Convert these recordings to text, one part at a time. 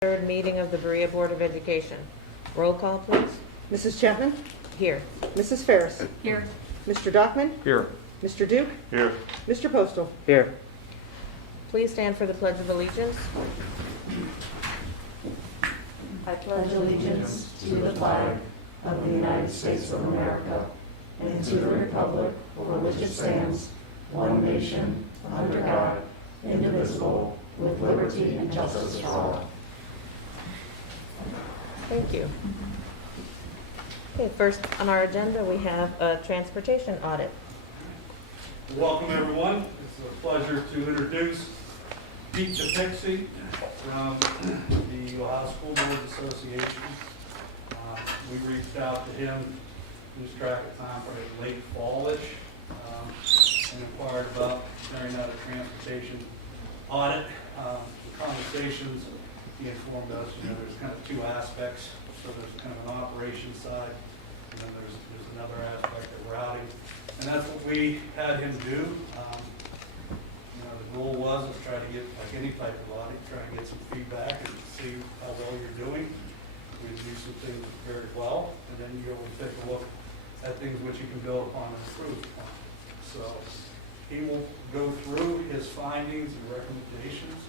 Third meeting of the Berea Board of Education. Roll call, please. Mrs. Chapman? Here. Mrs. Ferris? Here. Mr. Dockman? Here. Mr. Duke? Here. Mr. Postal? Here. Please stand for the Pledge of Allegiance. I pledge allegiance to the flag of the United States of America and to the republic for which it stands, one nation, under God, indivisible, with liberty and justice for all. Thank you. Okay, first on our agenda, we have a transportation audit. Welcome, everyone. It's a pleasure to introduce Pete DePixie from the Ohio School Boards Association. We reached out to him, lose track of time, probably late fallish, and inquired about carrying out a transportation audit. The conversations, he informed us, there's kind of two aspects. So there's kind of an operations side, and then there's another aspect of routing. And that's what we had him do. The goal was to try to get, like any type of audit, try to get some feedback and see how well you're doing. We do some things very well, and then you go and take a look at things which you can build upon and improve upon. So he will go through his findings and recommendations,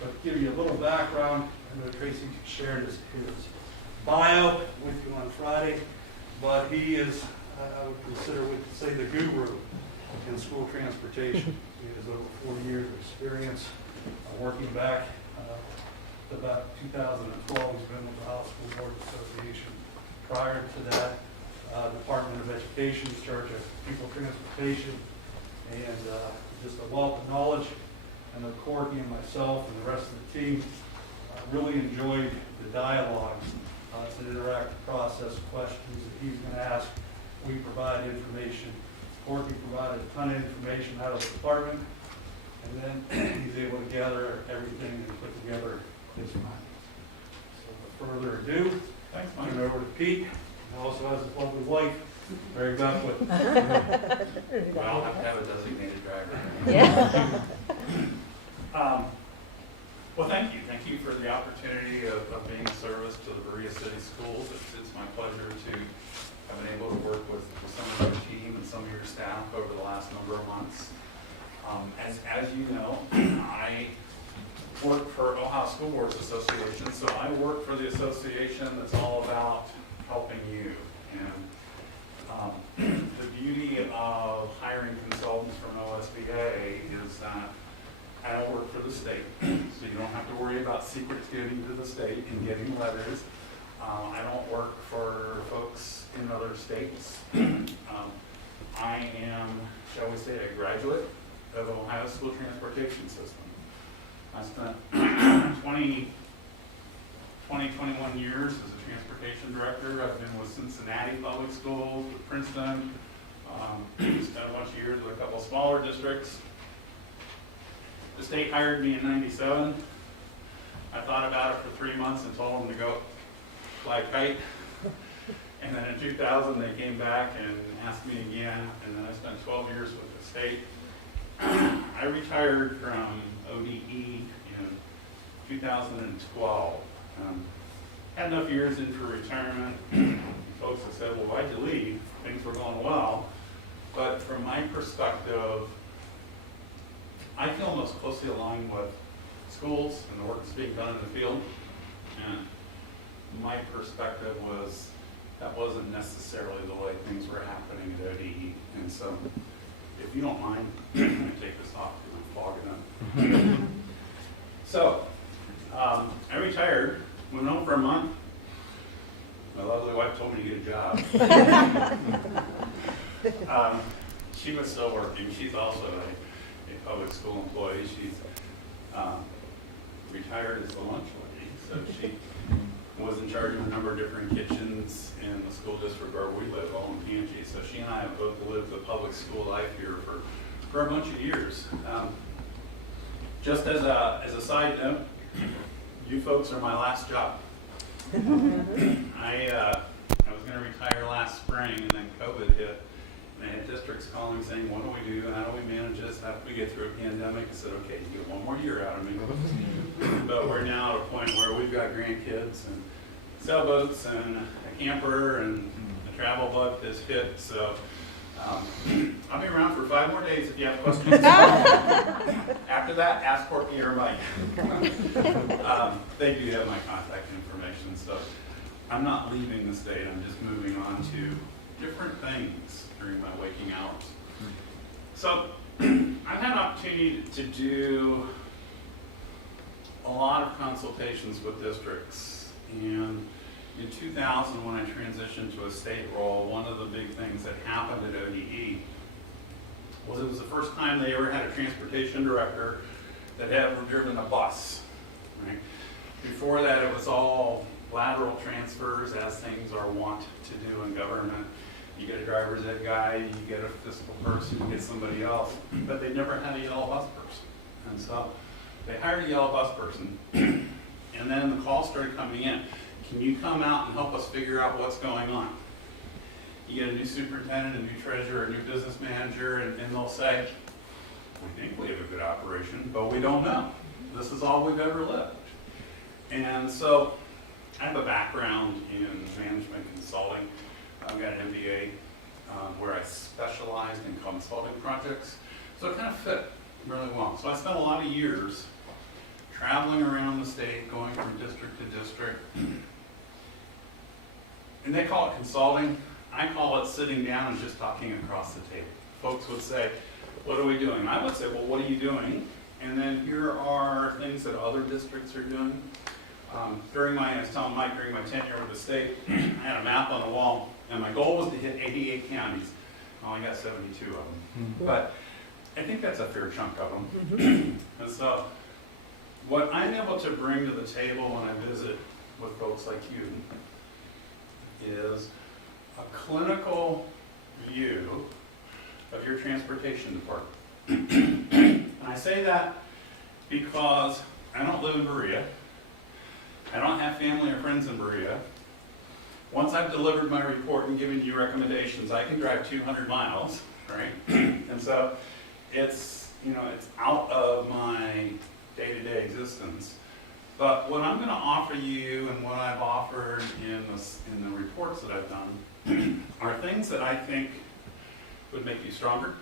but give you a little background. I know Tracy shared his bio with you on Friday, but he is, I would consider, would say, the guru in school transportation. He has over 40 years of experience working back to about 2012. He's been with the Ohio School Board Association. Prior to that, Department of Education in charge of people transportation, and just a wealth of knowledge. And Corky and myself and the rest of the team really enjoyed the dialogue. It's an interactive process, questions that he's going to ask. We provide information. Corky provided a ton of information out of the department, and then he's able to gather everything and put together his findings. So without further ado, I'll turn it over to Pete. He also has a lovely wife, Mary Beckwith. Well, I'll have to have a designated driver. Yeah. Well, thank you. Thank you for the opportunity of being of service to the Berea City Schools. It's my pleasure to have been able to work with some of your team and some of your staff over the last number of months. As you know, I work for Ohio School Boards Association, so I work for the association that's all about helping you. And the beauty of hiring consultants from OSBA is that I don't work for the state, so you don't have to worry about secrets getting to the state and getting letters. I don't work for folks in other states. I am, shall we say, a graduate of Ohio School Transportation System. I spent 21 years as a transportation director. I've been with Cincinnati Public Schools, with Princeton, spent a bunch of years with a couple of smaller districts. The state hired me in '97. I thought about it for 3 months and told them to go fly a kite. And then in 2000, they came back and asked me again, and then I spent 12 years with the state. I retired from ODE in 2012. Had enough years in for retirement. Folks have said, well, why'd you leave? Things were going well. But from my perspective, I feel most closely aligned with schools and the work that's being done in the field. And my perspective was that wasn't necessarily the way things were happening at ODE. And so, if you don't mind, I'm going to take this off because I'm fogging up. So, I retired, went home for a month. My lovely wife told me to get a job. She was still working. She's also a public school employee. She's retired as the lunch lady, so she was in charge of a number of different kitchens in the school district where we live, all in P&G. So she and I have both lived the public school life here for a bunch of years. Just as a side note, you folks are my last job. I was going to retire last spring, and then COVID hit, and I had districts calling calling me saying, what do we do? How do we manage this after we get through a pandemic? I said, okay, you get one more year out of me. But we're now at a point where we've got grandkids and sailboats and a camper and a travel bug has hit. So I'll be around for 5 more days if you have questions. After that, ask Courtney or Mike. They do have my contact information, so I'm not leaving the state. I'm just moving on to different things during my waking hours. So I've had an opportunity to do a lot of consultations with districts, and in 2000, when I transitioned to a state role, one of the big things that happened at ODE was it was the first time they ever had a transportation director that had ever driven a bus. Right? Before that, it was all lateral transfers, as things are wont to do in government. You get a driver's ed guy, you get a fiscal person, you get somebody else, but they never had a yellow bus person. And so they hired a yellow bus person, and then the calls started coming in. Can you come out and help us figure out what's going on? You get a new superintendent, a new treasurer, a new business manager, and they'll say, we think we have a good operation, but we don't know. This is all we've ever lived. And so I have a background in management consulting. I've got an MBA where I specialized in consulting projects. So it kind of fit really well. So I spent a lot of years traveling around the state, going from district to district. And they call it consulting. I call it sitting down and just talking across the table. Folks would say, what are we doing? I would say, well, what are you doing? And then here are things that other districts are doing. I was telling Mike, during my tenure with the state, I had a map on the wall, and my goal was to hit 88 counties. I only got 72 of them. But I think that's a fair chunk of them. And so what I'm able to bring to the table when I visit with folks like you is a clinical view of your transportation department. And I say that because I don't live in Berea. I don't have family or friends in Berea. Once I've delivered my report and given you recommendations, I can drive 200 miles, right? And so it's out of my day-to-day existence. But what I'm going to offer you and what I've offered in the reports that I've done are things that I think would make you stronger,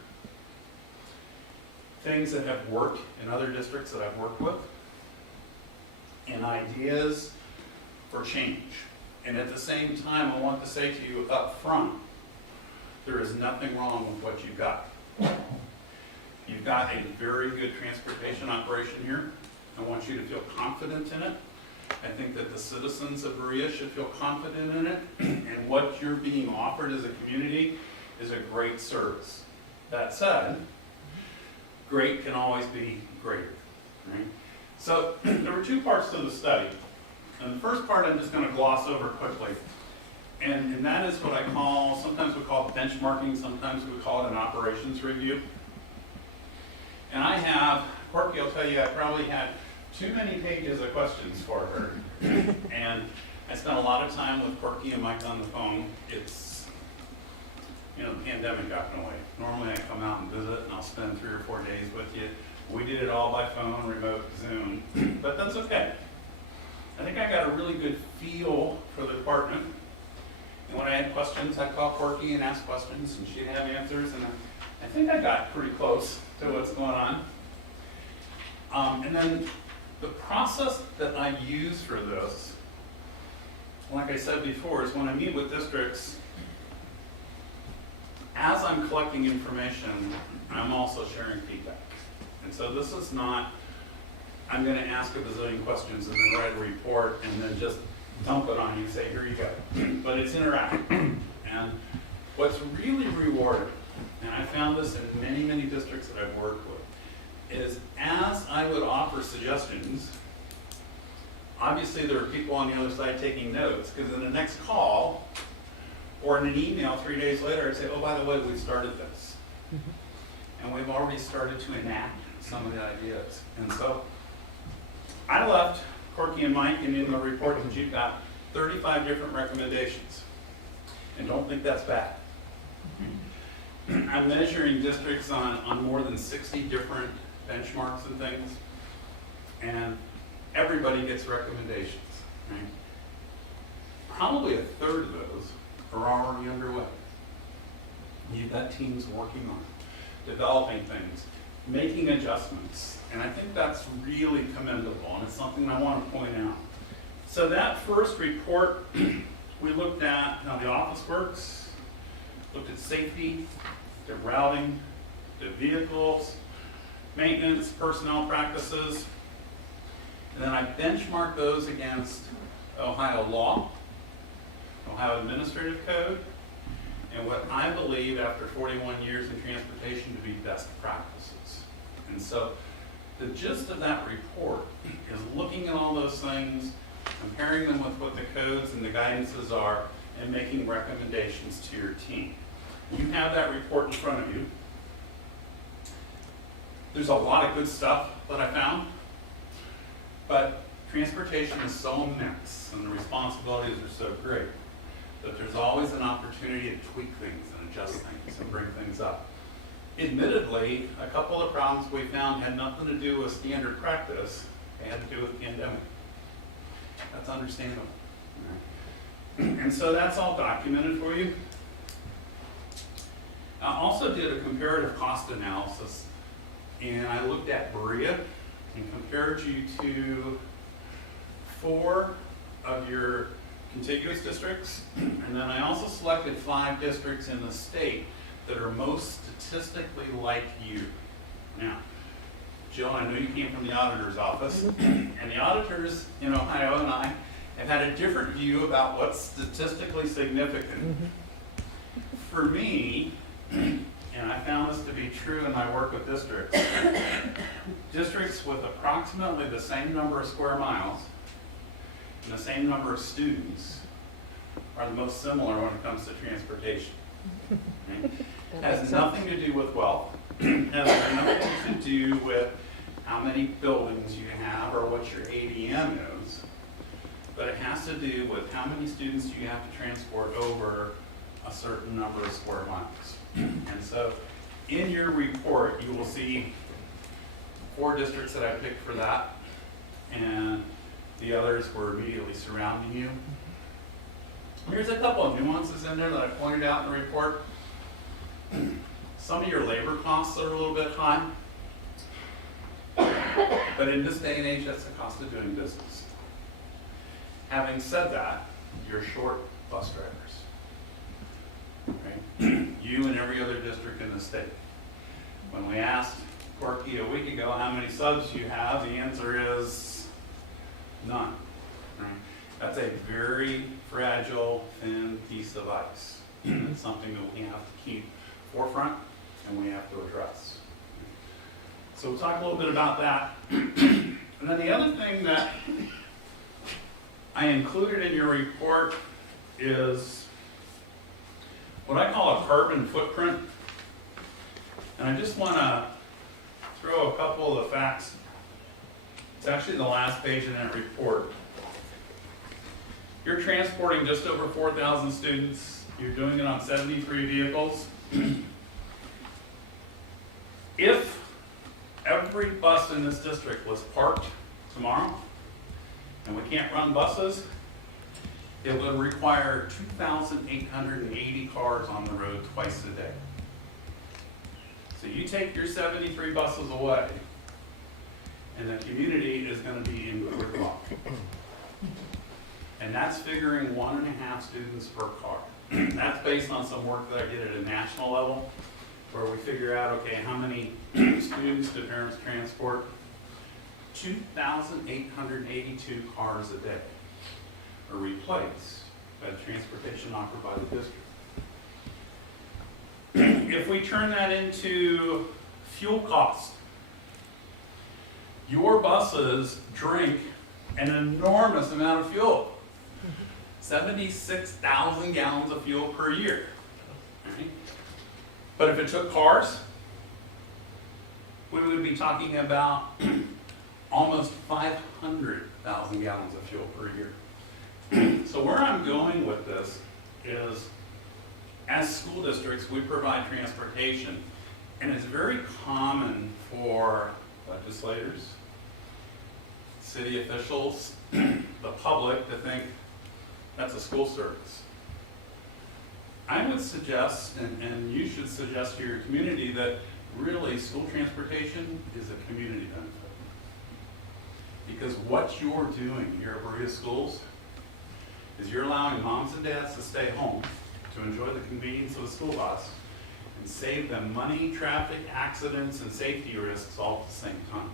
things that have worked in other districts that I've worked with, and ideas for change. And at the same time, I want to say to you up front, there is nothing wrong with what you've got. You've got a very good transportation operation here. I want you to feel confident in it. I think that the citizens of Berea should feel confident in it. And what you're being offered as a community is a great service. That said, great can always be greater. Right? So there were 2 parts to the study. And the first part I'm just going to gloss over quickly. And that is what I call, sometimes we call it benchmarking, sometimes we call it an operations review. And I have, Corky will tell you, I probably had too many pages of questions for her. And I spent a lot of time with Corky and Mike on the phone. It's, the pandemic got in the way. Normally I come out and visit and I'll spend 3 or 4 days with you. We did it all by phone, remote, Zoom, but that's okay. I think I got a really good feel for the department. And when I had questions, I'd call Corky and ask questions, and she'd have answers, and I think I got pretty close to what's going on. And then the process that I use for this, like I said before, is when I meet with districts, as I'm collecting information, I'm also sharing feedback. And so this is not, I'm going to ask a bazillion questions and then write a report and then just dump it on you and say, here you go. But it's interactive. And what's really rewarding, and I found this in many, many districts that I've worked with, is as I would offer suggestions, obviously there are people on the other side taking notes, because in the next call or in an email 3 days later, I'd say, oh, by the way, we've started this. And we've already started to enact some of the ideas. And so I left Corky and Mike, and in the report that you've got 35 different recommendations. And don't think that's bad. I'm measuring districts on more than 60 different benchmarks and things, and everybody gets recommendations, right? Probably a third of those are already underway. You've got teams working on it, developing things, making adjustments, and I think that's really commendable, and it's something I want to point out. So that first report, we looked at how the office works, looked at safety, the routing, the vehicles, maintenance, personnel practices, and then I benchmarked those against Ohio law, Ohio administrative code, and what I believe after 41 years in transportation to be best practices. And so the gist of that report is looking at all those things, comparing them with what the codes and the guidances are, and making recommendations to your team. You have that report in front of you. There's a lot of good stuff that I found, but transportation is so mixed and the responsibilities are so great that there's always an opportunity to tweak things and adjust things and bring things up. Admittedly, a couple of problems we found had nothing to do with standard practice, they had to do with pandemic. That's understandable. And so that's all documented for you. I also did a comparative cost analysis, and I looked at Berea and compared you to 4 of your contiguous districts, and then I also selected 5 districts in the state that are most statistically like you. Now, Jill, I know you came from the auditor's office, and the auditors in Ohio and I have had a different view about what's statistically significant. For me, and I found this to be true in my work with districts, districts with approximately the same number of square miles and the same number of students are the most similar when it comes to transportation. Right? Has nothing to do with wealth, has nothing to do with how many buildings you have or what your ADM is, but it has to do with how many students you have to transport over a certain number of square miles. And so in your report, you will see 4 districts that I picked for that, and the others were immediately surrounding you. Here's a couple of nuances in there that I pointed out in the report. Some of your labor costs are a little bit high, but in this day and age, that's the cost of doing business. Having said that, you're short bus drivers. Okay? You and every other district in the state. When we asked Corky a week ago how many subs you have, the answer is none. Right? That's a very fragile, thin piece of ice. It's something that we have to keep forefront and we have to address. So we'll talk a little bit about that. And then the other thing that I included in your report is what I call a carbon footprint. And I just want to throw a couple of the facts. It's actually the last page in that report. You're transporting just over 4,000 students. You're doing it on 73 vehicles. If every bus in this district was parked tomorrow, and we can't run buses, it would require 2,880 cars on the road twice a day. So you take your 73 buses away, and the community is going to be in gridlock. And that's figuring 1.5 students per car. That's based on some work that I did at a national level, where we figure out, okay, how many students do parents transport? 2,882 cars a day are replaced by the transportation offered by the district. If we turn that into fuel cost, your buses drink an enormous amount of fuel. 76,000 gallons of fuel per year. Right? But if it took cars, we would be talking about almost 500,000 gallons of fuel per year. So where I'm going with this is as school districts, we provide transportation, and it's very common for legislators, city officials, the public to think that's a school service. I would suggest, and you should suggest to your community, that really school transportation is a community benefit. Because what you're doing here at Berea Schools is you're allowing moms and dads to stay home to enjoy the convenience of the school bus and save them money, traffic, accidents, and safety risks all at the same time.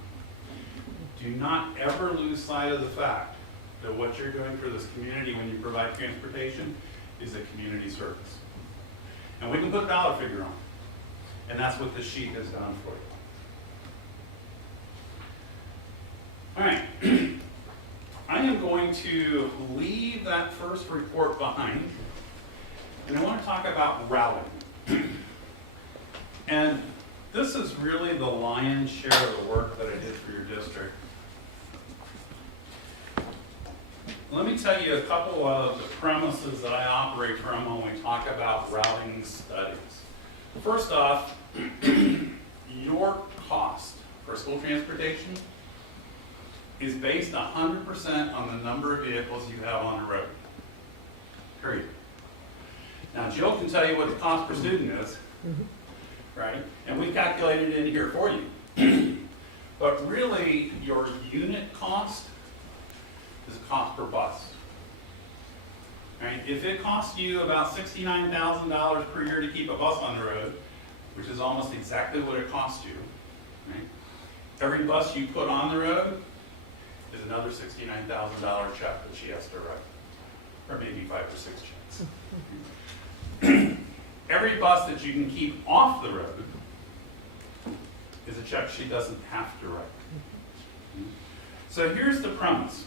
Do not ever lose sight of the fact that what you're doing for this community when you provide transportation is a community service. And we can put a dollar figure on it. And that's what this sheet has done for you. All right. I am going to leave that first report behind, and I want to talk about routing. And this is really the lion's share of the work that I did for your district. Let me tell you a couple of the premises that I operate from when we talk about routing studies. First off, your cost for school transportation is based 100% on the number of vehicles you have on the road. Period. Now, Jill can tell you what the cost per student is, right? And we calculated it in here for you. But really, your unit cost is a cost per bus. Right? If it costs you about $69,000 per year to keep a bus on the road, which is almost exactly what it costs you, right? Every bus you put on the road is another $69,000 check that she has to write, or maybe 5 or 6 checks. Every bus that you can keep off the road is a check she doesn't have to write. So here's the premise.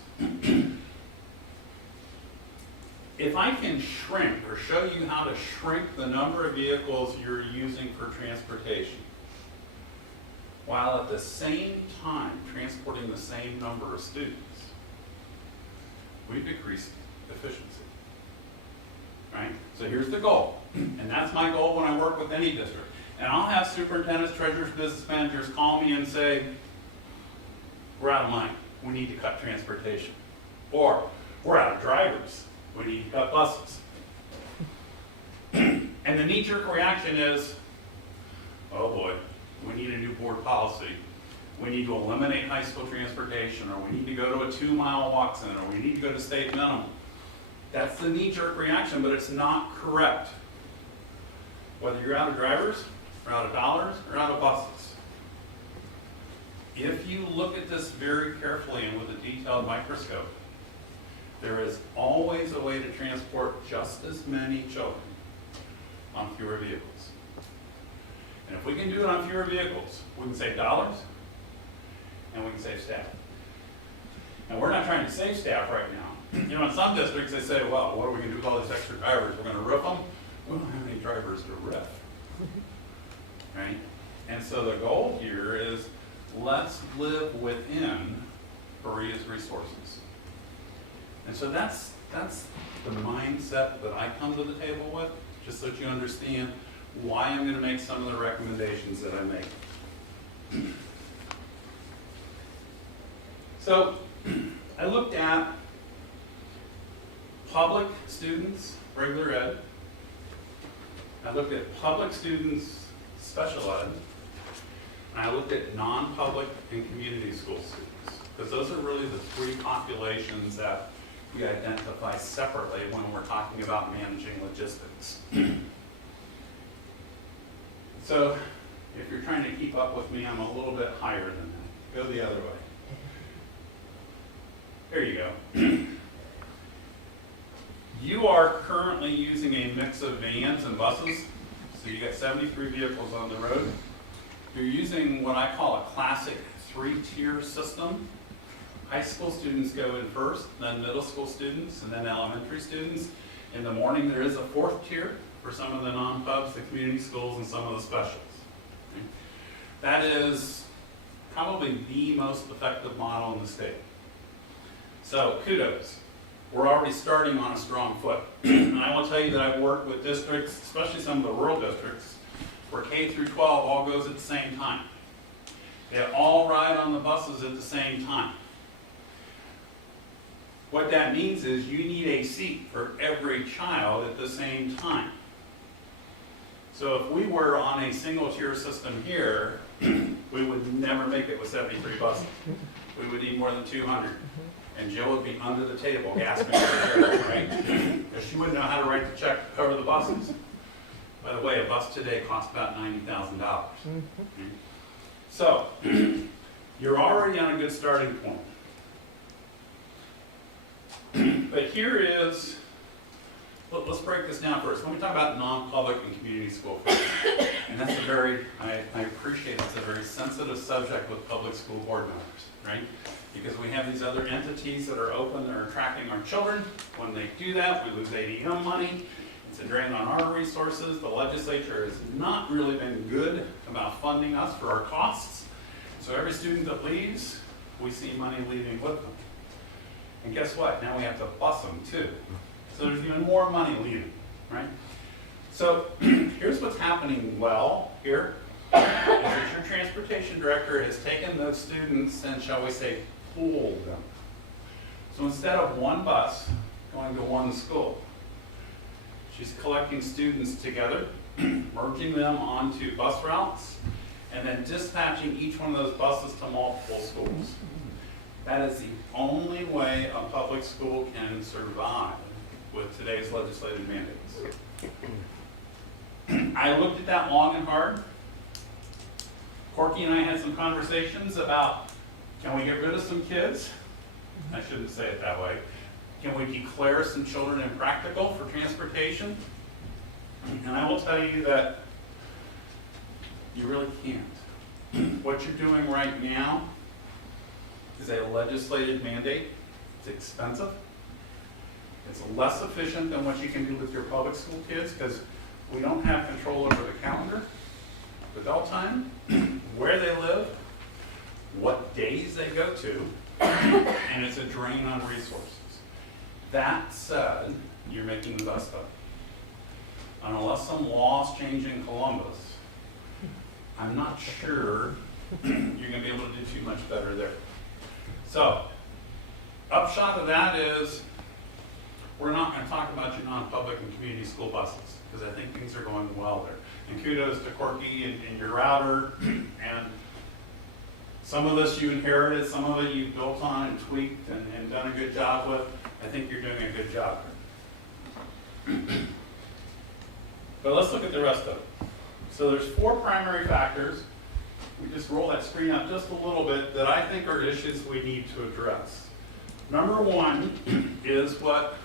If I can shrink or show you how to shrink the number of vehicles you're using for transportation, while at the same time transporting the same number of students, we've decreased efficiency. Right? So here's the goal, and that's my goal when I work with any district. And I'll have superintendents, treasurers, business managers call me and say, we're out of money, we need to cut transportation. Or, we're out of drivers, we need to cut buses. And the knee-jerk reaction is, oh boy, we need a new board policy. We need to eliminate high school transportation, or we need to go to a 2-mile walk center, or we need to go to state minimum. That's the knee-jerk reaction, but it's not correct. Whether you're out of drivers, or out of dollars, or out of buses. If you look at this very carefully and with a detailed microscope, there is always a way to transport just as many children on fewer vehicles. And if we can do it on fewer vehicles, we can save dollars, and we can save staff. And we're not trying to save staff right now. You know, in some districts they say, well, what are we going to do with all these extra drivers? We're going to roof them? We don't have any drivers to roof. Right? And so the goal here is let's live within Berea's resources. And so that's the mindset that I come to the table with, just so that you understand why I'm going to make some of the recommendations that I make. So I looked at public students, regular ed. I looked at public students, special ed. And I looked at non-public and community school students, because those are really the 3 populations that we identify separately when we're talking about managing logistics. So if you're trying to keep up with me, I'm a little bit higher than that. Go the other way. There you go. You are currently using a mix of vans and buses. So you got 73 vehicles on the road. You're using what I call a classic 3-tier system. High school students go in first, then middle school students, and then elementary students. In the morning, there is a 4th tier for some of the non-pubs, the community schools, and some of the specials. Okay? That is probably the most effective model in the state. So kudos. we're already starting on a strong foot. And I will tell you that I've worked with districts, especially some of the rural districts, where K through 12 all goes at the same time. They all ride on the buses at the same time. What that means is you need a seat for every child at the same time. So if we were on a single tier system here, we would never make it with 73 buses. We would need more than 200. And Jill would be under the table gasping for air, right? Because she wouldn't know how to write the check to cover the buses. By the way, a bus today costs about $90,000. So, you're already on a good starting point. But here is, let's break this down first. Let me talk about non-public and community school first. And that's a very, I appreciate it's a very sensitive subject with public school board members, right? Because we have these other entities that are open, that are attracting our children. When they do that, we lose ADM money. It's a drain on our resources. The legislature has not really been good about funding us for our costs. So every student that leaves, we see money leaving with them. And guess what? Now we have to bus them too. So there's even more money leaving, right? So here's what's happening well here, is that your transportation director has taken those students and, shall we say, pooled them. So instead of one bus going to one school, she's collecting students together, merging them onto bus routes, and then dispatching each one of those buses to multiple schools. That is the only way a public school can survive with today's legislative mandates. I looked at that long and hard. Corky and I had some conversations about, can we get rid of some kids? I shouldn't say it that way. Can we declare some children impractical for transportation? And I will tell you that you really can't. What you're doing right now is a legislated mandate. It's expensive. It's less efficient than what you can do with your public school kids because we don't have control over the calendar, adult time, where they live, what days they go to, and it's a drain on resources. That said, you're making the best of it. And unless some laws change in Columbus, I'm not sure you're going to be able to do too much better there. So, upshot of that is, we're not going to talk about your non-public and community school buses, because I think things are going well there. And kudos to Corky and your router, and some of this you inherited, some of it you built on and tweaked and done a good job with. I think you're doing a good job there. But let's look at the rest of it. So there's 4 primary factors. We just roll that screen up just a little bit that I think are issues we need to address. Number 1 is what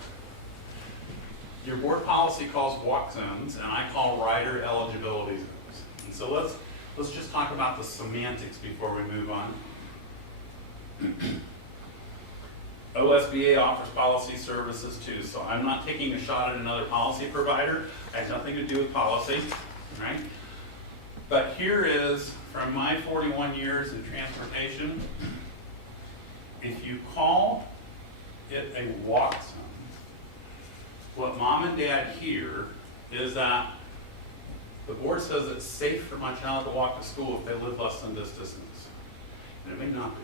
your board policy calls walk zones, and I call rider eligibility zones. And so let's just talk about the semantics before we move on. OSBA offers policy services too, so I'm not taking a shot at another policy provider. It has nothing to do with policy, right? But here is, from my 41 years in transportation, if you call it a walk zone, what mom and dad hear is that the board says it's safe for my child to walk to school if they live less than this distance. And it may not be.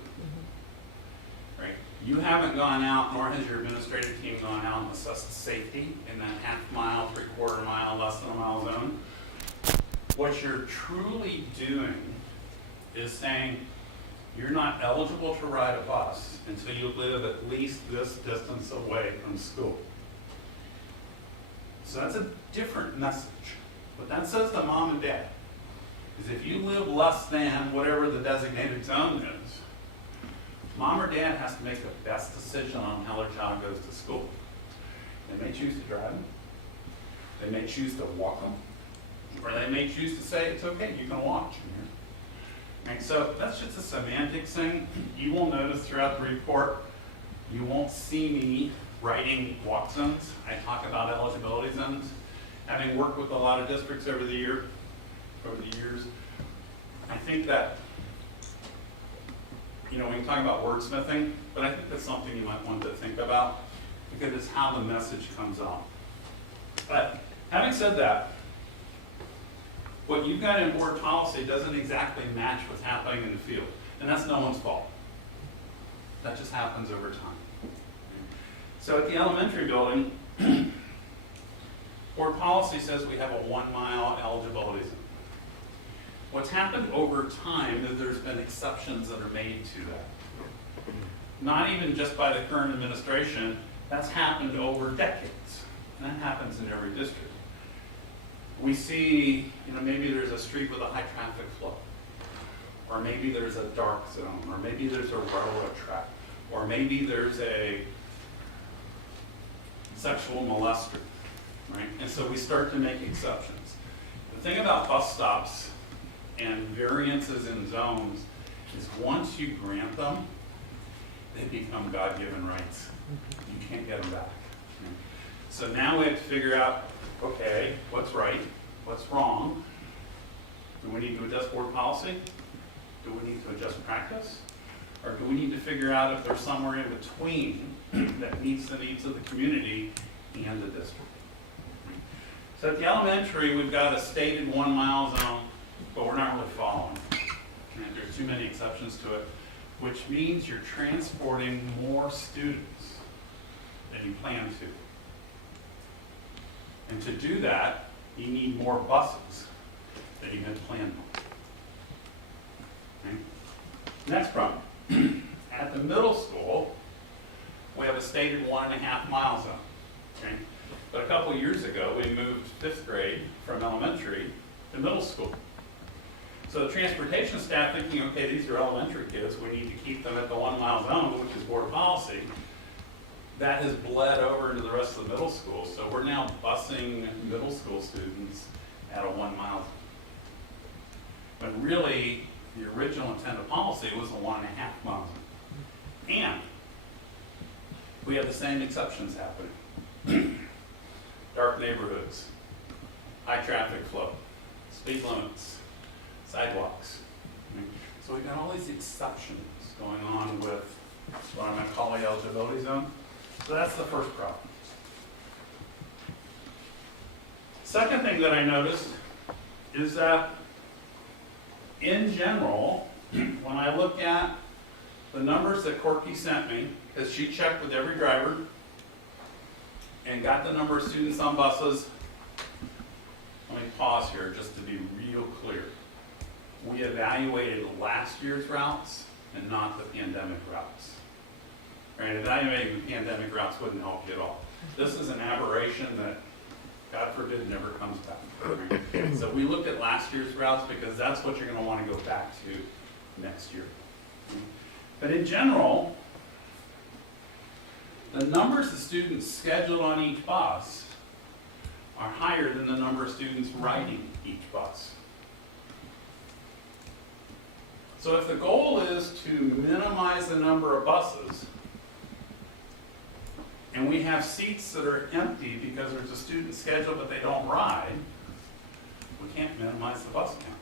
Right? You haven't gone out, nor has your administrative team gone out and assessed safety in that half-mile, three-quarter-mile, less than a mile zone. What you're truly doing is saying you're not eligible to ride a bus until you live at least this distance away from school. So that's a different message. What that says to mom and dad is if you live less than whatever the designated zone is, mom or dad has to make the best decision on how their child goes to school. They may choose to drive them. They may choose to walk them. Or they may choose to say, it's okay, you can watch here. And so that's just a semantics thing. You will notice throughout the report, you won't see me writing walk zones. I talk about eligibility zones. Having worked with a lot of districts over the years, I think that, we can talk about wordsmithing, but I think that's something you might want to think about. because it's how the message comes out. But having said that, what you've got in board policy doesn't exactly match what's happening in the field, and that's no one's fault. That just happens over time. So at the elementary building, board policy says we have a 1 mile eligibility zone. What's happened over time is there's been exceptions that are made to that. Not even just by the current administration, that's happened over decades. And that happens in every district. We see, maybe there's a street with a high traffic flow. Or maybe there's a dark zone, or maybe there's a railroad track, or maybe there's a sexual molester, right? And so we start to make exceptions. The thing about bus stops and variances in zones is once you grant them, they become God-given rights. You can't get them back. Right? So now we have to figure out, okay, what's right, what's wrong? Do we need to adjust board policy? Do we need to adjust practice? Or do we need to figure out if there's somewhere in between that meets the needs of the community and the district? So at the elementary, we've got a stated 1 mile zone, but we're not really following. And there's too many exceptions to it, which means you're transporting more students than you plan to. And to do that, you need more buses than you had planned on. Okay? Next problem. At the middle school, we have a stated 1.5 mile zone. Okay? But a couple of years ago, we moved 5th grade from elementary to middle school. So the transportation staff thinking, okay, these are elementary kids, we need to keep them at the 1 mile zone, which is board policy. That has bled over into the rest of the middle school. So we're now busing middle school students at a 1 mile zone. When really, the original intent of policy was a 1.5 mile zone. And we have the same exceptions happening. Dark neighborhoods, high traffic flow, speed limits, sidewalks. So we've got all these exceptions going on with what I'm going to call the eligibility zone. So that's the first problem. Second thing that I noticed is that in general, when I look at the numbers that Corky sent me, because she checked with every driver and got the number of students on buses, let me pause here just to be real clear. We evaluated last year's routes and not the pandemic routes. Right? Evaluating the pandemic routes wouldn't help you at all. This is an aberration that, God forbid, never comes back. Right? So we looked at last year's routes because that's what you're going to want to go back to next year. But in general, the numbers of students scheduled on each bus are higher than the number of students riding each bus. So if the goal is to minimize the number of buses, and we have seats that are empty because there's a student scheduled but they don't ride, we can't minimize the bus count,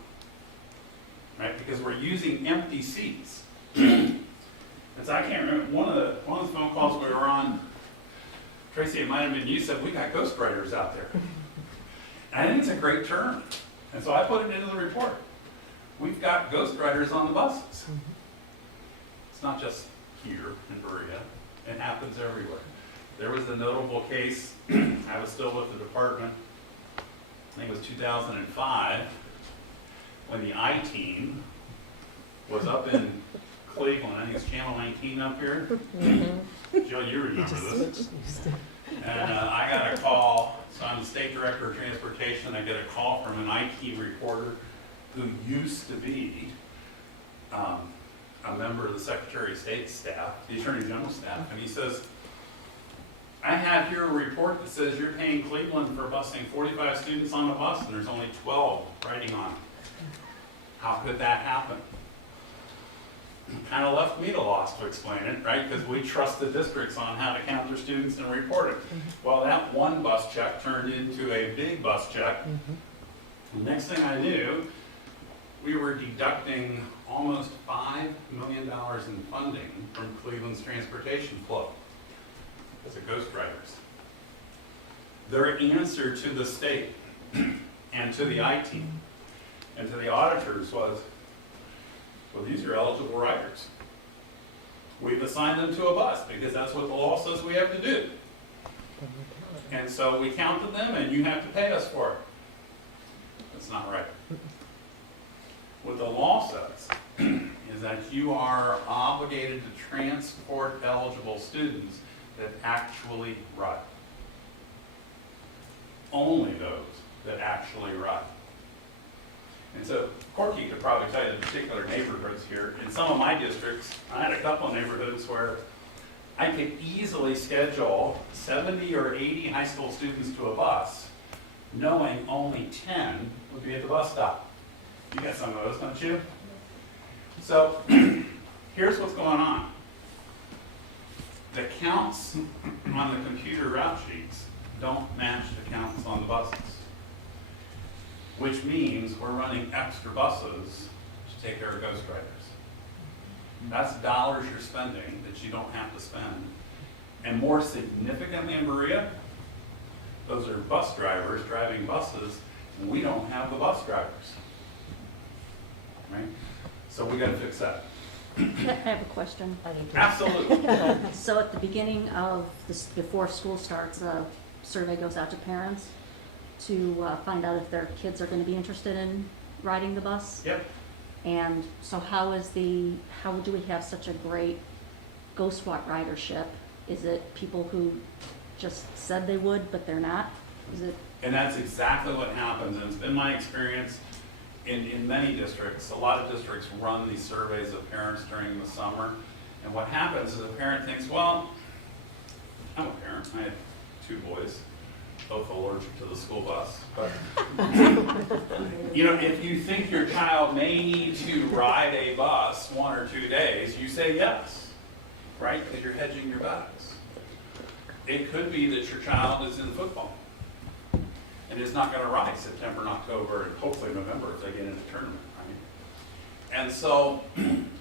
right? Because we're using empty seats. And so I can't remember, one of the phone calls we were on, Tracy, it might have been you, said, we got ghostwriters out there. And I think it's a great term. And so I put it into the report. We've got ghostwriters on the buses. It's not just here in Berea. It happens everywhere. There was a notable case, I was still with the department, I think it was 2005, when the I-team was up in Cleveland, I think it's Channel 19 up here. Jill, you remember this. And I got a call, so I'm the state director of transportation, I get a call from an IT reporter who used to be a member of the Secretary of State's staff, the Attorney General's staff, and he says, I have here a report that says you're paying Cleveland for busing 45 students on a bus and there's only 12 riding on it. How could that happen? Kind of left me to loss to explain it, right? Because we trust the districts on how to count their students and report it. Well, that one bus check turned into a big bus check. The next thing I knew, we were deducting almost $5 million in funding from Cleveland's transportation flow. as a ghost riders. Their answer to the state and to the IT and to the auditors was, well, these are eligible riders. We've assigned them to a bus because that's what the law says we have to do. And so we counted them and you have to pay us for it. That's not right. What the law says is that you are obligated to transport eligible students that actually ride. Only those that actually ride. And so Corky could probably tell you the particular neighborhoods here. In some of my districts, I had a couple of neighborhoods where I could easily schedule 70 or 80 high school students to a bus, knowing only 10 would be at the bus stop. You got some of those, don't you? So here's what's going on. The counts on the computer route sheets don't match the counts on the buses, which means we're running extra buses to take care of ghost riders. That's dollars you're spending that you don't have to spend. And more significantly in Berea, those are bus drivers driving buses, and we don't have the bus drivers. Right? So we gotta fix that. I have a question. Absolutely. So at the beginning of this, before school starts, a survey goes out to parents to find out if their kids are going to be interested in riding the bus. Yep. And so how do we have such a great Ghost Walk ridership? Is it people who just said they would, but they're not? Is it? And that's exactly what happens, and it's been my experience in many districts. A lot of districts run these surveys of parents during the summer, and what happens is a parent thinks, well, I'm a parent, I have 2 boys, both allergic to the school bus, but you know, if you think your child may need to ride a bus 1 or 2 days, you say yes, right? Because you're hedging your bets. It could be that your child is in football and is not going to ride September and October and hopefully November if they get in a tournament, right? And so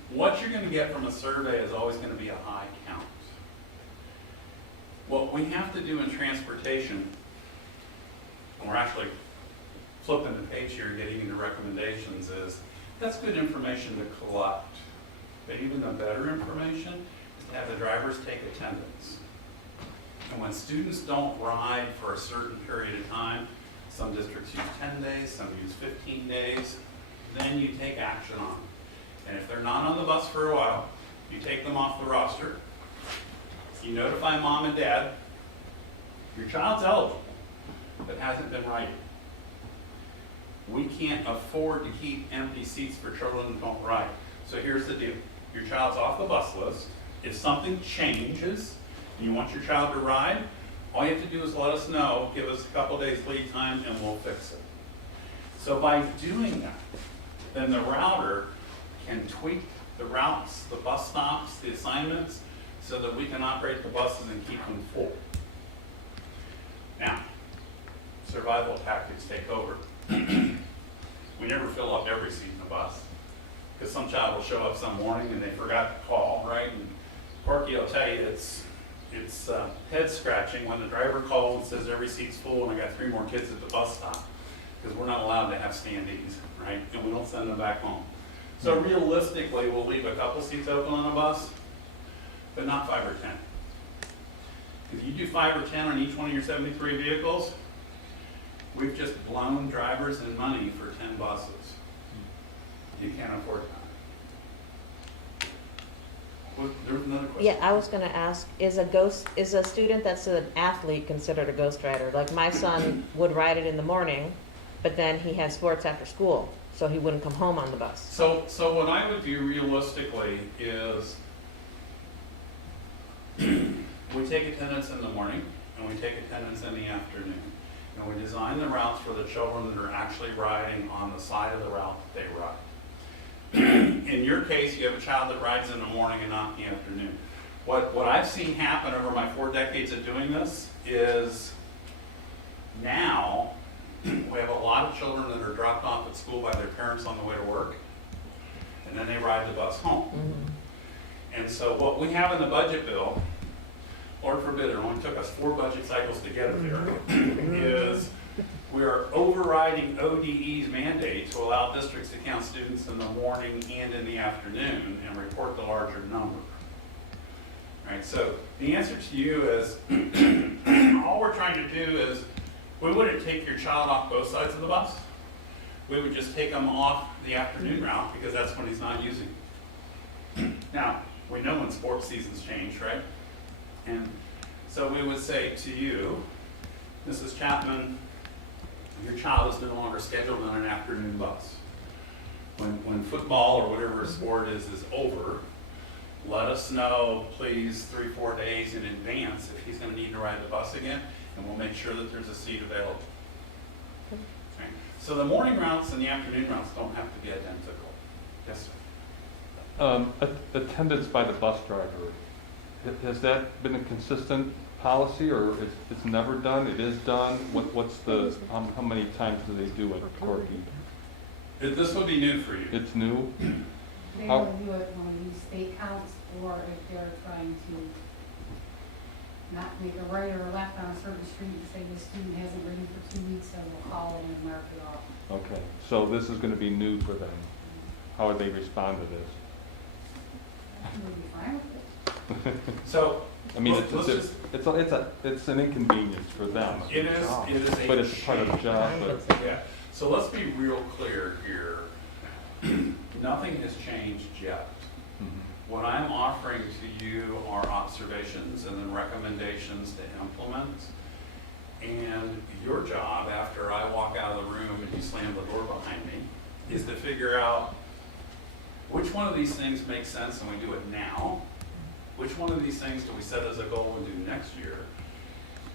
what you're going to get from a survey is always going to be a high count. What we have to do in transportation, and we're actually flipping the page here, getting into recommendations, is that's good information to collect. But even the better information is to have the drivers take attendance. And when students don't ride for a certain period of time, some districts use 10 days, some use 15 days, then you take action on them. And if they're not on the bus for a while, you take them off the roster. You notify mom and dad, your child's eligible, but hasn't been riding. We can't afford to keep empty seats for children who don't ride. So here's the deal. Your child's off the bus list. If something changes, and you want your child to ride, all you have to do is let us know, give us a couple days lead time, and we'll fix it. So by doing that, then the router can tweak the routes, the bus stops, the assignments, so that we can operate the buses and keep them full. Now, survival tactics take over. We never fill up every seat in the bus, because some child will show up some morning and they forgot to call, right? And Corky will tell you it's head scratching when the driver calls and says every seat's full and I got 3 more kids at the bus stop, because we're not allowed to have standees, right? And we don't send them back home. So realistically, we'll leave a couple seats open on a bus, but not 5 or 10. If you do 5 or 10 on each one of your 73 vehicles, we've just blown drivers and money for 10 buses. You can't afford that. There was another question. Yeah, I was gonna ask, is a student that's an athlete considered a ghost rider? Like my son would ride it in the morning, but then he has sports after school, so he wouldn't come home on the bus. So what I would do realistically is we take attendance in the morning and we take attendance in the afternoon. And we design the routes for the children that are actually riding on the side of the route that they ride. In your case, you have a child that rides in the morning and not in the afternoon. What I've seen happen over my 4 decades of doing this is now we have a lot of children that are dropped off at school by their parents on the way to work, and then they ride the bus home. Mm-hmm. And so what we have in the budget bill Lord forbid, it only took us 4 budget cycles to get it there, is we are overriding ODE's mandate to allow districts to count students in the morning and in the afternoon and report the larger number. Right, so the answer to you is, all we're trying to do is, we wouldn't take your child off both sides of the bus. We would just take them off the afternoon route because that's when he's not using it. Now, we know when sports seasons change, right? And so we would say to you, Mrs. Chapman, your child is no longer scheduled on an afternoon bus. When football or whatever sport is over, let us know, please, 3-4 days in advance if he's going to need to ride the bus again, and we'll make sure that there's a seat available. Okay. So the morning routes and the afternoon routes don't have to be identical. Yes, sir. Attendance by the bus driver, has that been a consistent policy, or it's never done? It is done? What's the, how many times do they do it, Corky? This would be new for you. It's new? They How- only do it when we use state counts, or if they're trying to not make a right or a left on a certain street and say the student hasn't ridden for 2 weeks, and we'll call in and mark it off. Okay, so this is gonna be new for them. How would they respond to this? We'll be fine with it. So, I mean, let's it's an inconvenience for them. it is a But it's part of the job, but, Yeah, so let's be real clear here. Nothing has changed yet. Mhm. What I'm offering to you are observations and then recommendations to implement. And your job, after I walk out of the room and you slam the door behind me, is to figure out which one of these things makes sense and we do it now. Which one of these things do we set as a goal and do next year?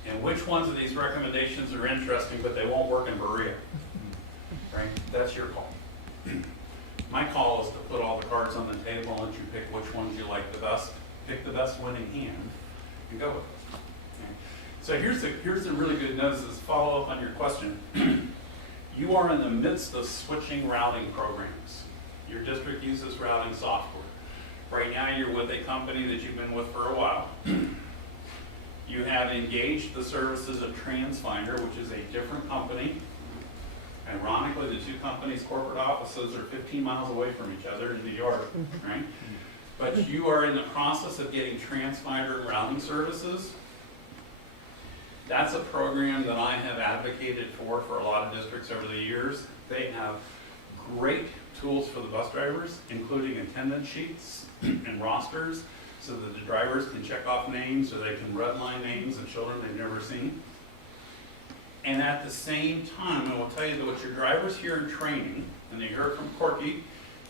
And which ones of these recommendations are interesting but they won't work in Berea? Right? That's your call. My call is to put all the cards on the table and let you pick which ones you like the best, pick the best winning hand, and go with it. Okay? So here's the really good news, is follow up on your question. You are in the midst of switching routing programs. Your district uses routing software. Right now you're with a company that you've been with for a while. You have engaged the services of TransFinder, which is a different company. Ironically, the two companies' corporate offices are 15 miles away from each other in New York, right? But you are in the process of getting TransFinder routing services. That's a program that I have advocated for a lot of districts over the years. They have great tools for the bus drivers, including attendance sheets and rosters, so that the drivers can check off names or they can redline names of children they've never seen. And at the same time, I will tell you that what your drivers hear in training, and they hear it from Corky,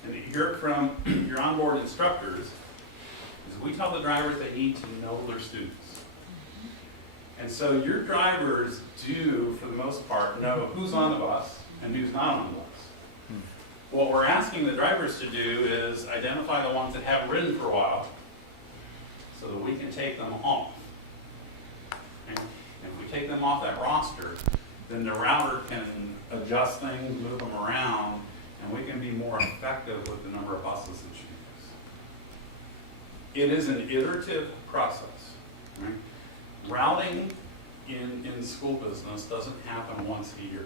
and they hear it from your onboard instructors, is we tell the drivers they need to know their students. And so your drivers do, for the most part, know who's on the bus and who's not on the bus. What we're asking the drivers to do is identify the ones that haven't ridden for a while so that we can take them off. And if we take them off that roster, then the router can adjust things, move them around, and we can be more effective with the number of buses that you use. It is an iterative process. Right? Routing in school business doesn't happen once a year.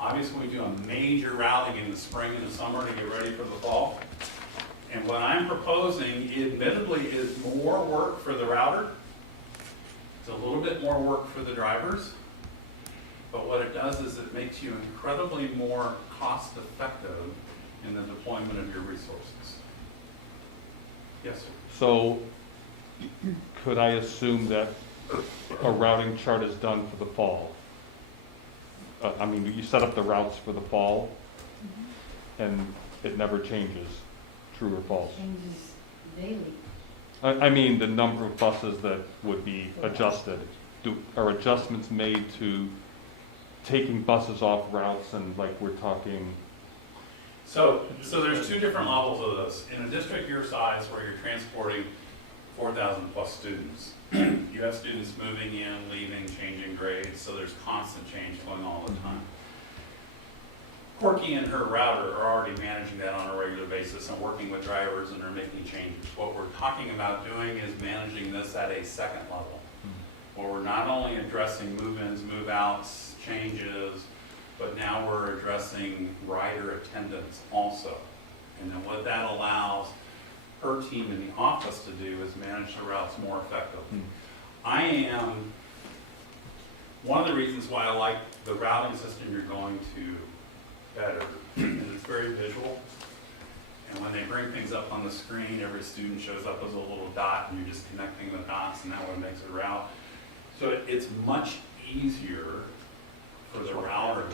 Obviously, we do a major routing in the spring and the summer to get ready for the fall. And what I'm proposing, admittedly, is more work for the router. It's a little bit more work for the drivers. But what it does is it makes you incredibly more cost effective in the deployment of your resources. Yes, sir. So, could I assume that a routing chart is done for the fall? I mean, you set up the routes for the fall, and it never changes, true or false? Changes daily. I mean, the number of buses that would be adjusted. Are adjustments made to taking buses off routes, and like we're talking? So there's two different levels of this. In a district your size where you're transporting 4,000 plus students, you have students moving in, leaving, changing grades, so there's constant change going on all the time. Corky and her router are already managing that on a regular basis and working with drivers and are making changes. What we're talking about doing is managing this at a second level, where we're not only addressing move-ins, move-outs, changes, but now we're addressing rider attendance also. And then what that allows her team in the office to do is manage the routes more effectively. One of the reasons why I like the routing system you're going to better is it's very visual. And when they bring things up on the screen, every student shows up as a little dot and you're just connecting the dots and that one makes a route. So it's much easier for the router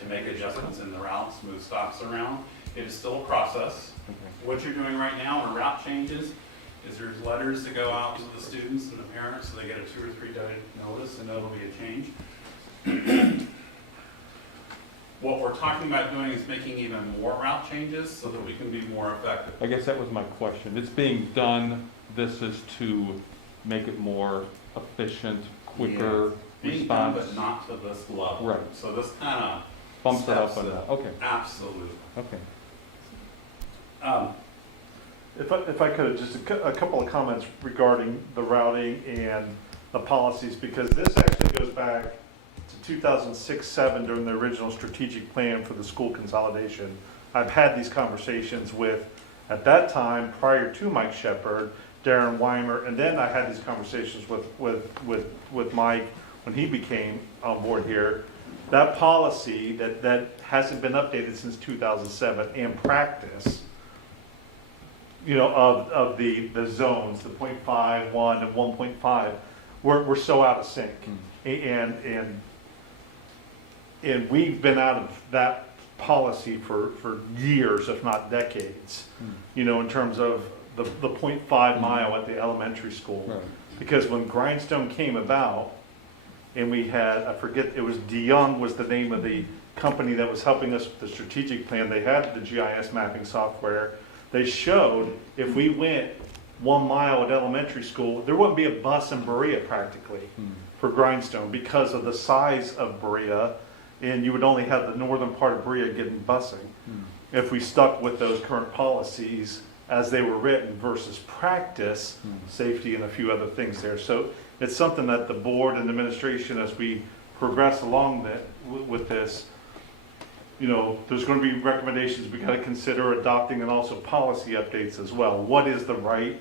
to make adjustments in the routes, move stops around. It is still a process. What you're doing right now when a route changes is there's letters that go out to the students and the parents, so they get a 2 or 3 day notice and that'll be a change. What we're talking about doing is making even more route changes so that we can be more effective. I guess that was my question. It's being done, this is to make it more efficient, quicker Being done, response. but not to this level. Right. So this kind of Bumps it up steps and it. okay, Absolutely. okay. If I could, just a couple of comments regarding the routing and the policies, because this actually goes back to 2006-07 during the original strategic plan for the school consolidation. I've had these conversations with, at that time, prior to Mike Shepard, Darren Weimer, and then I had these conversations with Mike when he became on board here. That policy that hasn't been updated since 2007 and practice, you know, of the zones, the 0.5, 1, and 1.5, we're so out of sync. And we've been out of that policy for years, if not decades, you know, in terms of the 0.5 mile at the elementary school. Right. Because when Grindstone came about, and we had, I forget, it was DeYoung was the name of the company that was helping us with the strategic plan. They had the GIS mapping software. They showed if we went 1 mile at elementary school, there wouldn't be a bus in Berea practically for Grindstone because of the size of Berea, and you would only have the northern part of Berea getting busing. If we stuck with those current policies as they were written versus practice, safety, and a few other things there. So it's something that the board and administration, as we progress along with this, you know, there's going to be recommendations we got to consider adopting, and also policy updates as well. What is the right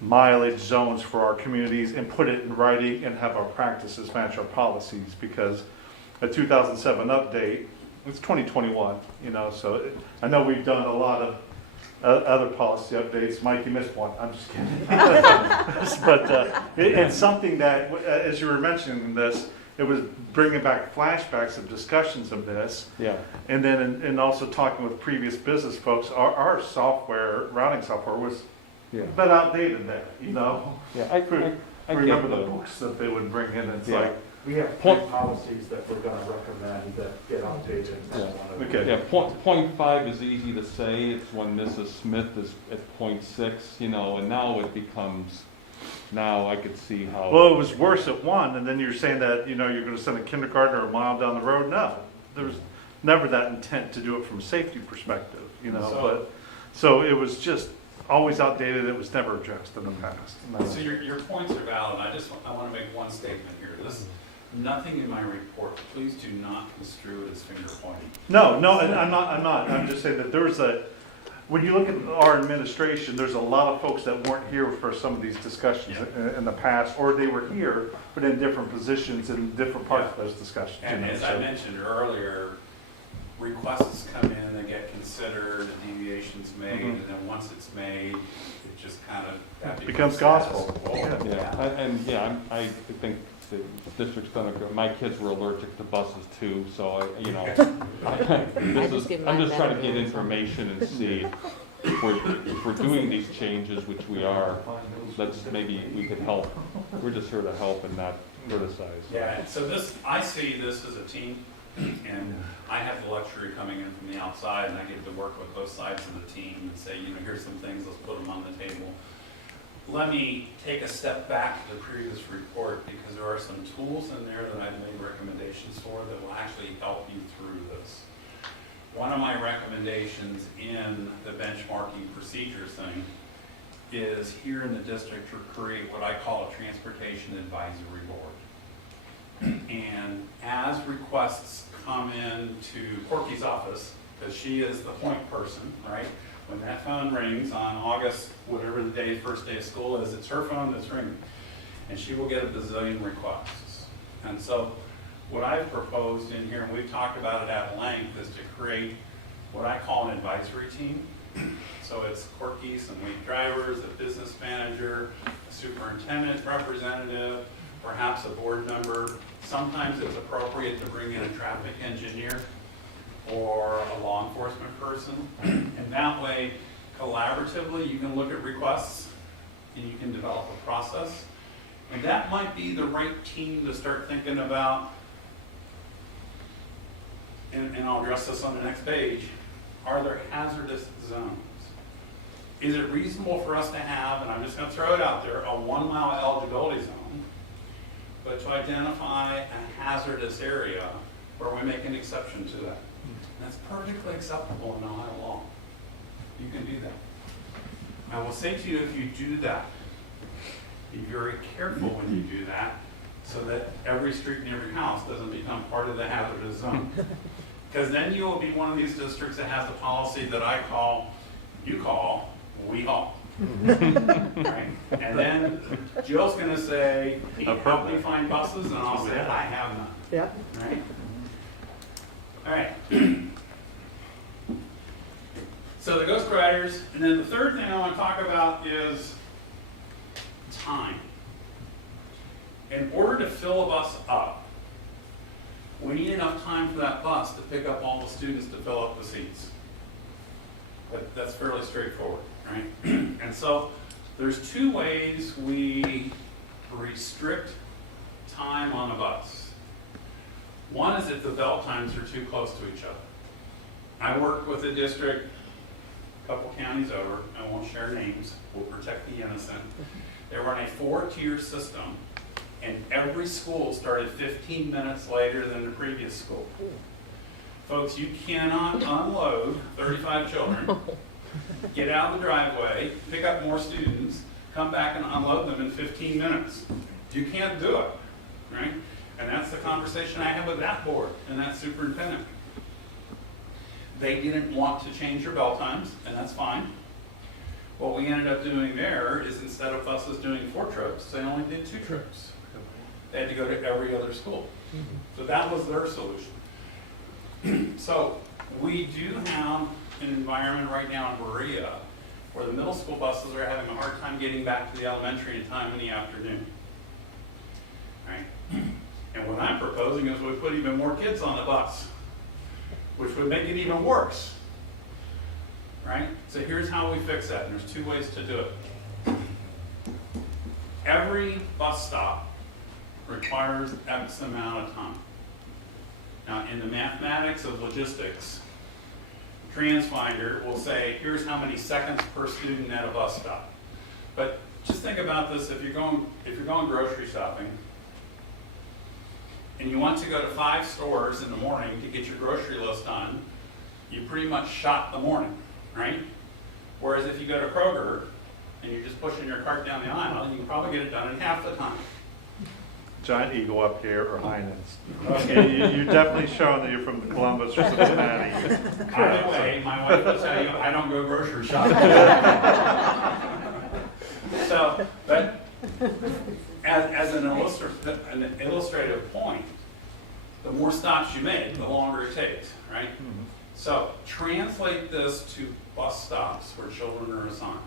mileage zones for our communities, and put it in writing and have our practices match our policies, because a 2007 update, it's 2021, you know, so I know we've done a lot of other policy updates. Mike, you missed one. I'm just kidding. But it's something that, as you were mentioning this, it was bringing back flashbacks of discussions of this. Yeah. And then, and also talking with previous business folks, our software, routing software was Yeah. a bit outdated there, you know? Yeah, I I remember get the the, books that they would bring in, it's Yeah. like, We have 3 policies that we're gonna recommend that get updated. Yeah. okay. yeah, point 0.5 is easy to say, it's when Mrs. Smith is at 0.6, you know, and now it becomes, now I could see how. Well, it was worse at 1, and then you're saying that, you know, you're gonna send a kindergartner a mile down the road? No, there was never that intent to do it from a safety perspective, you know, but, so it was just always outdated, it was never addressed in the past. So your points are valid. I want to make one statement here. Nothing in my report, please do not construe it as finger pointing. No, and I'm not, I'm just saying that there's when you look at our administration, there's a lot of folks that weren't here for some of these discussions in the past, or they were here, but in different positions in different parts of those discussions. And as I mentioned earlier, requests come in, they get considered, a deviation's made, and then once it's made, it just kind of, that becomes status gospel. quo. Yeah, I think the district's done a good, my kids were allergic to buses too, so I'm just trying to get information and see if we're doing these changes, which we are, maybe we could help. We're just here to help and not criticize. Yeah, so I see this as a team, and I have the luxury coming in from the outside, and I get to work with both sides of the team and say, you know, here's some things, let's put them on the table. Let me take a step back to the previous report, because there are some tools in there that I've made recommendations for that will actually help you through this. one of my recommendations in the benchmarking procedures thing is here in the district to create what I call a transportation advisory board. And as requests come into Corky's office, because she is the point person, right? When that phone rings on August, whatever the day, first day of school is, it's her phone that's ringing. And she will get a bazillion requests. And so what I've proposed in here, and we've talked about it at length, is to create what I call an advisory team. So it's Corky, some lead drivers, a business manager, a superintendent representative, perhaps a board member. Sometimes it's appropriate to bring in a traffic engineer or a law enforcement person. And that way, collaboratively, you can look at requests and you can develop a process. And that might be the right team to start thinking about, and I'll address this on the next page, are there hazardous zones? Is it reasonable for us to have, and I'm just going to throw it out there, a 1 mile eligibility zone, but to identify a hazardous area where we make an exception to that? That's perfectly acceptable in Ohio law. You can do that. I will say to you, if you do that, be very careful when you do that so that every street and every house doesn't become part of the hazardous zone. Because then you will be one of these districts that has the policy that I call, you call, we haul. Right? And then Jill's going to say, "Can you help me find buses?" And I'll say, "I have none." Yep. Right? All right. So the Ghost Riders, and then the third thing I want to talk about is time. In order to fill a bus up, we need enough time for that bus to pick up all the students to fill up the seats. That's fairly straightforward, right? And so there's two ways we restrict time on a bus. One is if the bell times are too close to each other. I work with a district a couple counties over, I won't share names, we'll protect the innocent. They run a 4-tier system, and every school started 15 minutes later than the previous school. Folks, you cannot unload 35 children, get out of the driveway, pick up more students, come back and unload them in 15 minutes. You can't do it, right? And that's the conversation I have with that board and that superintendent. They didn't want to change their bell times, and that's fine. What we ended up doing there is instead of buses doing 4 trips, they only did 2 trips. They had to go to every other school. So that was their solution. So we do have an environment right now in Berea where the middle school buses are having a hard time getting back to the elementary in time in the afternoon. Right? And what I'm proposing is we put even more kids on the bus, which would make it even worse. Right? So here's how we fix that, and there's 2 ways to do it. Every bus stop requires X amount of time. Now, in the mathematics of logistics, TransFinder will say, here's how many seconds per student at a bus stop. But just think about this, if you're going grocery shopping, and you want to go to 5 stores in the morning to get your grocery list done, you pretty much shot the morning, right? Whereas if you go to Kroger, and you're just pushing your cart down the aisle, you can probably get it done in half the time. Giant Eagle up here or Heinen's. Okay. You've definitely shown that you're from Columbus or Cincinnati. By the way, my wife will tell you, I don't go grocery shopping. So, but as an illustrative point, the more stops you make, the longer it takes, right? Mm-hmm. So translate this to bus stops where children are assigned.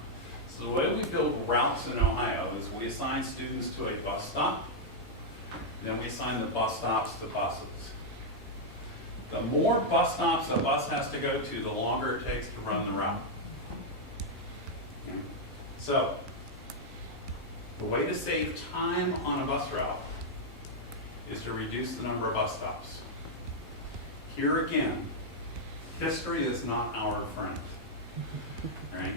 So the way we build routes in Ohio is we assign students to a bus stop, then we assign the bus stops to buses. The more bus stops a bus has to go to, the longer it takes to run the route. Okay. So, the way to save time on a bus route is to reduce the number of bus stops. Here again, history is not our friend. Right?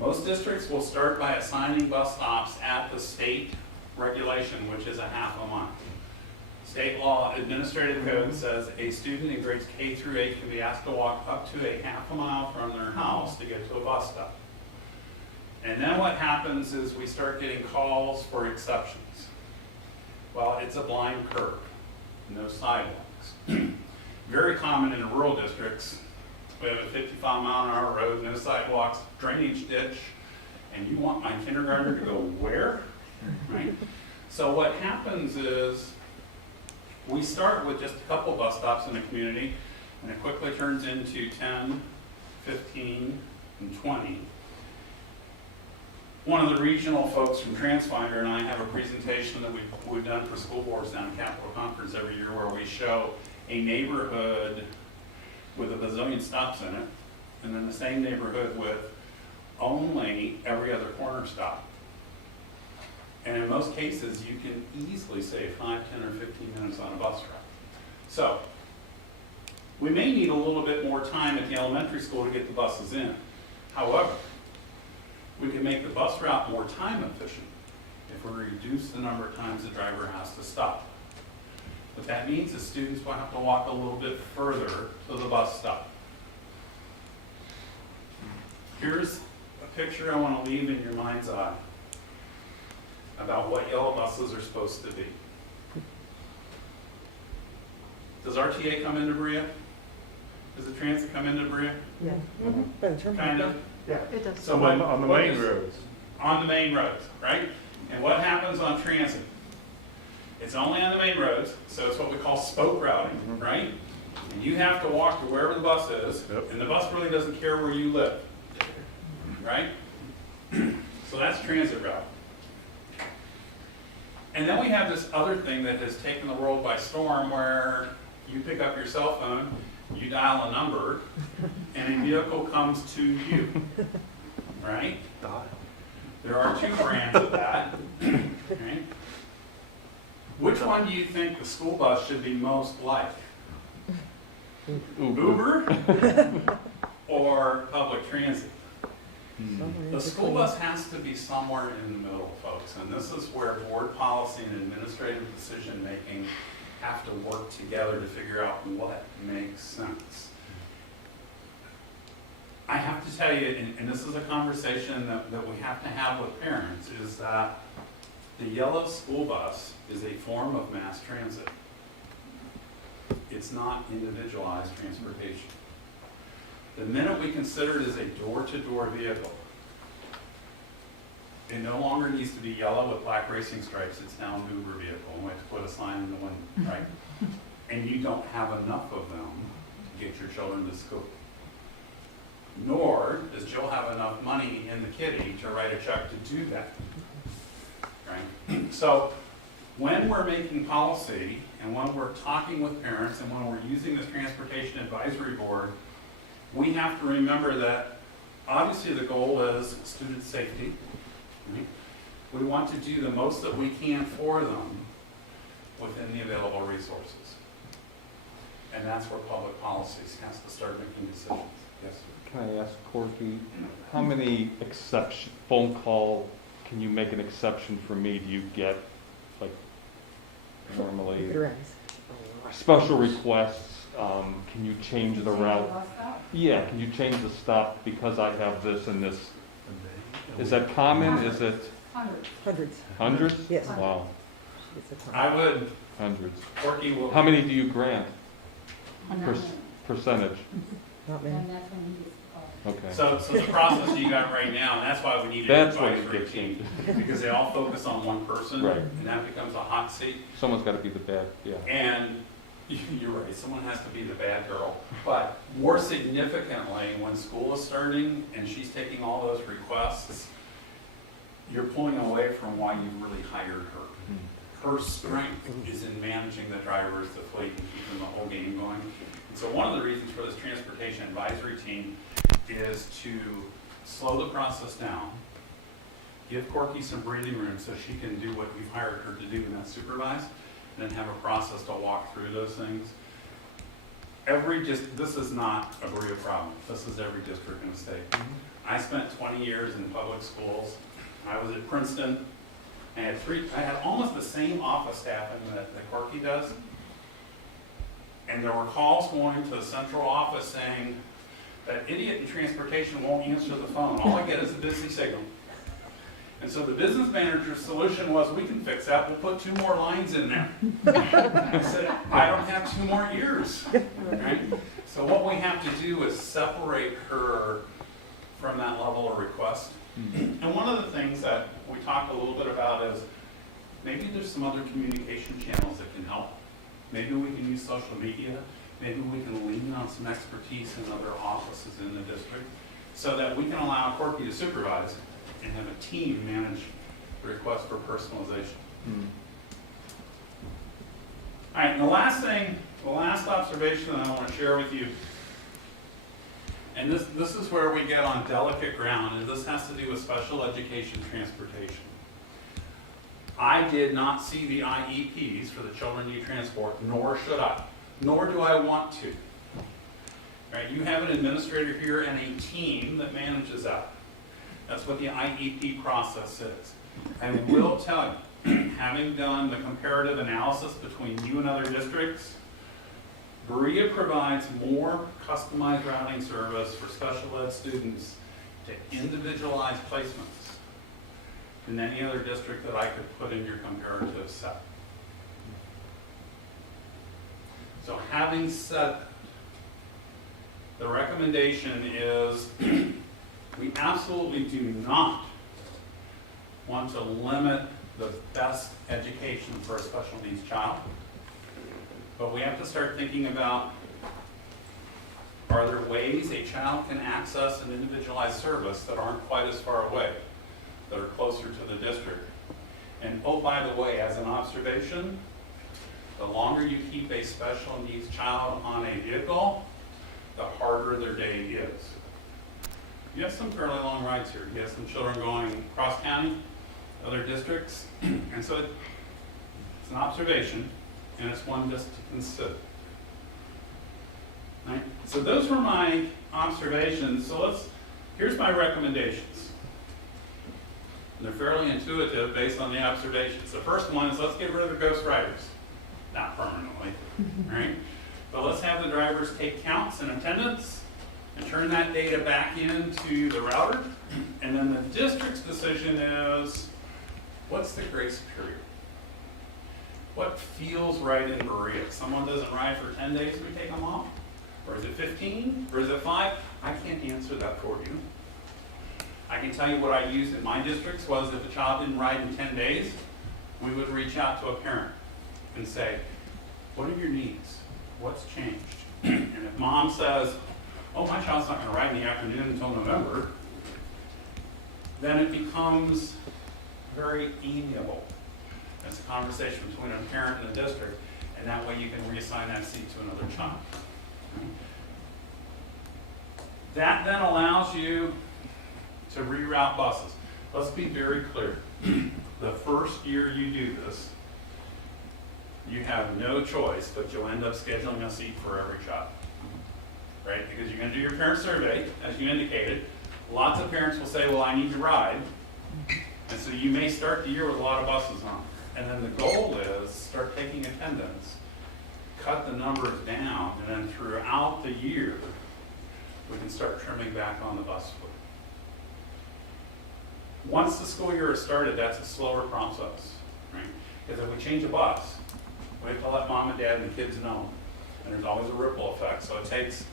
Most districts will start by assigning bus stops at the state regulation, which is a half a mile. State law administrative code says a student in grades K through 8 can be asked to walk up to a half a mile from their house to get to a bus stop. And then what happens is we start getting calls for exceptions. Well, it's a blind curve, no sidewalks. Very common in the rural districts. We have a 55-mile-an-hour road, no sidewalks, drainage ditch, and you want my kindergartner to go where? Right? So what happens is we start with just a couple bus stops in the community, and it quickly turns into 10, 15, and 20. One of the regional folks from TransFinder and I have a presentation that we've done for school boards down at Capitol Conference every year where we show a neighborhood with a bazillion stops in it, and then the same neighborhood with only every other corner stop. And in most cases, you can easily save 5, 10, or 15 minutes on a bus route. So, we may need a little bit more time at the elementary school to get the buses in. However, we can make the bus route more time efficient if we reduce the number of times the driver has to stop. What that means is students will have to walk a little bit further to the bus stop. Here's a picture I want to leave in your mind's eye about what yellow buses are supposed to be. Does RTA come into Berea? Does the transit come into Berea? Yeah. Kind of? Yeah. It does. So On the what main is- roads. On the main roads, right? And what happens on transit? It's only on the main roads, so it's what we call spoke routing, right? And you have to walk to wherever the bus is, Yep. and the bus really doesn't care where you live, right? So that's transit route. And then we have this other thing that has taken the world by storm where you pick up your cell phone, you dial a number, and a vehicle comes to you, right? There are two brands of that, right? Which one do you think the school bus should be most like? Uber or public transit? The school bus has to be somewhere in the middle, folks, and this is where board policy and administrative decision-making have to work together to figure out what makes sense. I have to tell you, and this is a conversation that we have to have with parents, is that the yellow school bus is a form of mass transit. It's not individualized transportation. The minute we consider it as a door-to-door vehicle, it no longer needs to be yellow with black racing stripes. It's now an Uber vehicle, and we have to put a sign in the window, right? And you don't have enough of them to get your children to school. Nor does Jill have enough money in the kitty to write a check to do that, right? So when we're making policy, and when we're talking with parents, and when we're using this transportation advisory board, we have to remember that obviously the goal is student safety. Right? We want to do the most that we can for them within the available resources. And that's where public policy has to start making decisions. Yes, sir. Can I ask Corky, how many phone call, can you make an exception for me, do you get, like, normally? Special requests, can you change the route? Bus stop? Yeah, can you change the stop because I have this and this? Is that common? Is it Hundreds. hundreds? Yes. Wow, I would, hundreds. Corky will. How many do you grant? And Per- that's Percentage? Not many. when he gets the call. Okay. So the process you got right now, and that's why we need an That's when it advisory gets team, changed. because they all focus on one person, Right. and that becomes a hot seat. Someone's got to be the bad, yeah. And you're right, someone has to be the bad girl. But more significantly, when school is starting and she's taking all those requests, you're pulling away from why you really hired her. Her strength is in managing the drivers, the fleet, and keeping the whole game going. And so one of the reasons for this transportation advisory team is to slow the process down, give Corky some breathing room so she can do what we've hired her to do, and that's supervise, and then have a process to walk through those things. This is not a Berea problem. This is every district in the state. I spent 20 years in public schools. I was at Princeton, I had almost the same office staffing that Corky does. And there were calls going to the central office saying, that idiot in transportation won't answer the phone. All I get is a busy signal. And so the business manager's solution was, we can fix that, we'll put 2 more lines in there. I said, I don't have 2 more ears, right? So what we have to do is separate her from that level of request. And one of the things that we talked a little bit about is, maybe there's some other communication channels that can help. Maybe we can use social media. Maybe we can lean on some expertise in other offices in the district so that we can allow Corky to supervise and have a team manage the request for personalization. All right, and the last thing, the last observation that I want to share with you, and this is where we get on delicate ground, and this has to do with special education transportation. I did not see the IEPs for the children you transport, nor should I, nor do I want to. Right? You have an administrator here and a team that manages that. That's what the IEP process is. I will tell you, having done the comparative analysis between you and other districts, Berea provides more customized routing service for special ed students to individualized placements than any other district that I could put in your comparative set. So having said that, the recommendation is we absolutely do not want to limit the best education for a special needs child, but we have to start thinking about, are there ways a child can access an individualized service that aren't quite as far away, that are closer to the district? And oh, by the way, as an observation, the longer you keep a special needs child on a vehicle, the harder their day is. You have some fairly long rides here. You have some children going cross county, other districts, and so it's an observation, and it's one just to consider. Right? So those were my observations. So here's my recommendations. And they're fairly intuitive based on the observations. The first one is, let's get rid of the ghost riders. Not permanently, right? But let's have the drivers take counts and attendance and turn that data back into the router. And then the district's decision is, what's the grace period? What feels right in Berea? If someone doesn't ride for 10 days, we take them off? Or is it 15? Or is it 5? I can't answer that for you. I can tell you what I used in my districts was, if a child didn't ride in 10 days, we would reach out to a parent and say, what are your needs? What's changed? And if mom says, oh, my child's not going to ride in the afternoon until November, then it becomes very amiable. It's a conversation between a parent and a district, and that way you can reassign that seat to another child. That then allows you to reroute buses. Let's be very clear. The first year you do this, you have no choice, but you'll end up scheduling a seat for every child, right? Because you're going to do your parent survey, as you indicated. Lots of parents will say, well, I need to ride. And so you may start the year with a lot of buses on. And then the goal is start taking attendance, cut the numbers down, and then throughout the year, we can start trimming back on the bus fleet. Once the school year is started, that's a slower process, right? Because if we change a bus, we have to let mom and dad and the kids know. And there's always a ripple effect. So it takes,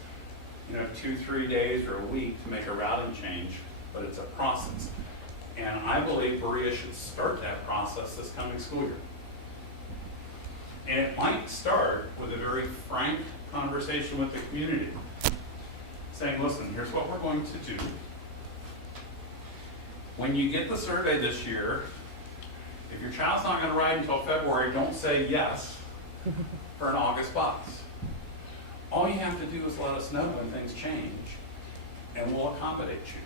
2-3 days or a week to make a routing change, but it's a process. And I believe Berea should start that process this coming school year. And it might start with a very frank conversation with the community, saying, listen, here's what we're going to do. When you get the survey this year, if your child's not going to ride until February, don't say yes for an August bus. All you have to do is let us know when things change, and we'll accommodate you.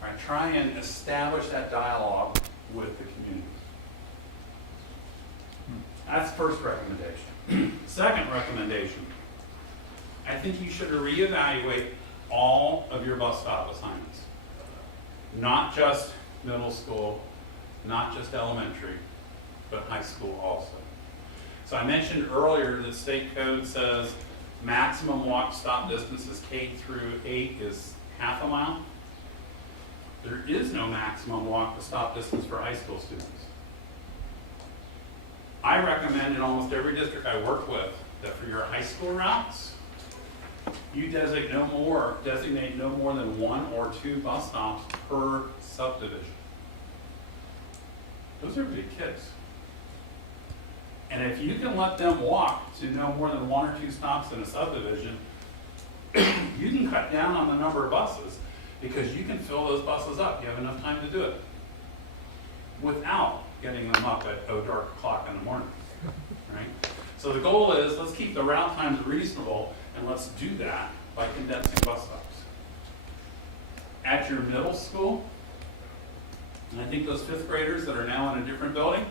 All right, try and establish that dialogue with the community. That's the first recommendation. Second recommendation, I think you should reevaluate all of your bus stop assignments. Not just middle school, not just elementary, but high school also. So I mentioned earlier that state code says maximum walk stop distances K through 8 is half a mile. There is no maximum walk to stop distance for high school students. I recommend in almost every district I work with that for your high school routes, you designate no more than 1 or 2 bus stops per subdivision. Those are big kids. And if you can let them walk to no more than 1 or 2 stops in a subdivision, you can cut down on the number of buses because you can fill those buses up. You have enough time to do it without getting them up at dark o'clock in the morning, right? So the goal is, let's keep the route times reasonable, and let's do that by condensing bus stops. At your middle school, and I think those 5th graders that are now in a different building,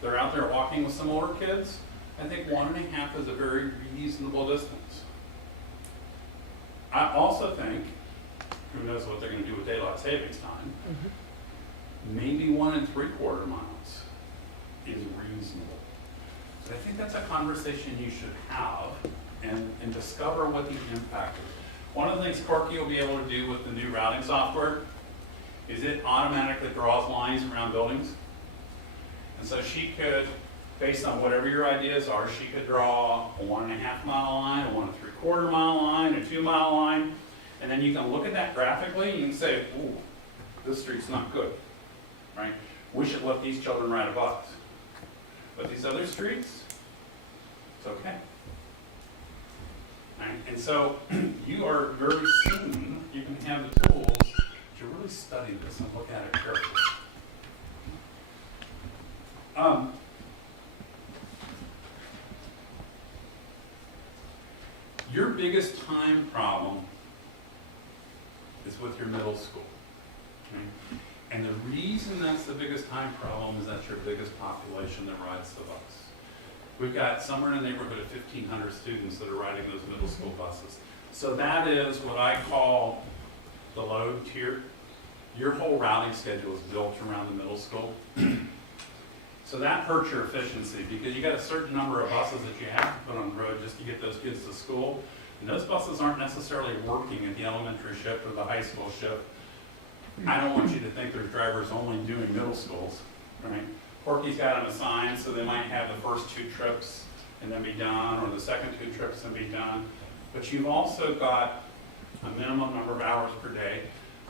they're out there walking with some older kids, I think 1.5 is a very reasonable distance. I also think, who knows what they're going to do with daylight savings time, maybe 1 3/4 miles is reasonable. So I think that's a conversation you should have and discover what the impact is. One of the things Corky will be able to do with the new routing software is it automatically draws lines around buildings. And so she could, based on whatever your ideas are, she could draw a 1.5 mile line, a 1 3/4 mile line, a 2 mile line, and then you can look at that graphically and you can say, ooh, this street's not good, right? We should let these children ride a bus. But these other streets, it's okay. Right? And so you are very soon, you can have the tools to really study this and look at it carefully. Your biggest time problem is with your middle school. Okay? And the reason that's the biggest time problem is that's your biggest population that rides the bus. We've got somewhere in the neighborhood of 1,500 students that are riding those middle school buses. So that is what I call the load tier. Your whole routing schedule is built around the middle school. So that hurts your efficiency because you got a certain number of buses that you have to put on the road just to get those kids to school. And those buses aren't necessarily working at the elementary shift or the high school shift. I don't want you to think there's drivers only doing middle schools, right? Corky's got them assigned, so they might have the first 2 trips and then be done, or the second 2 trips and be done. But you've also got a minimum number of hours per day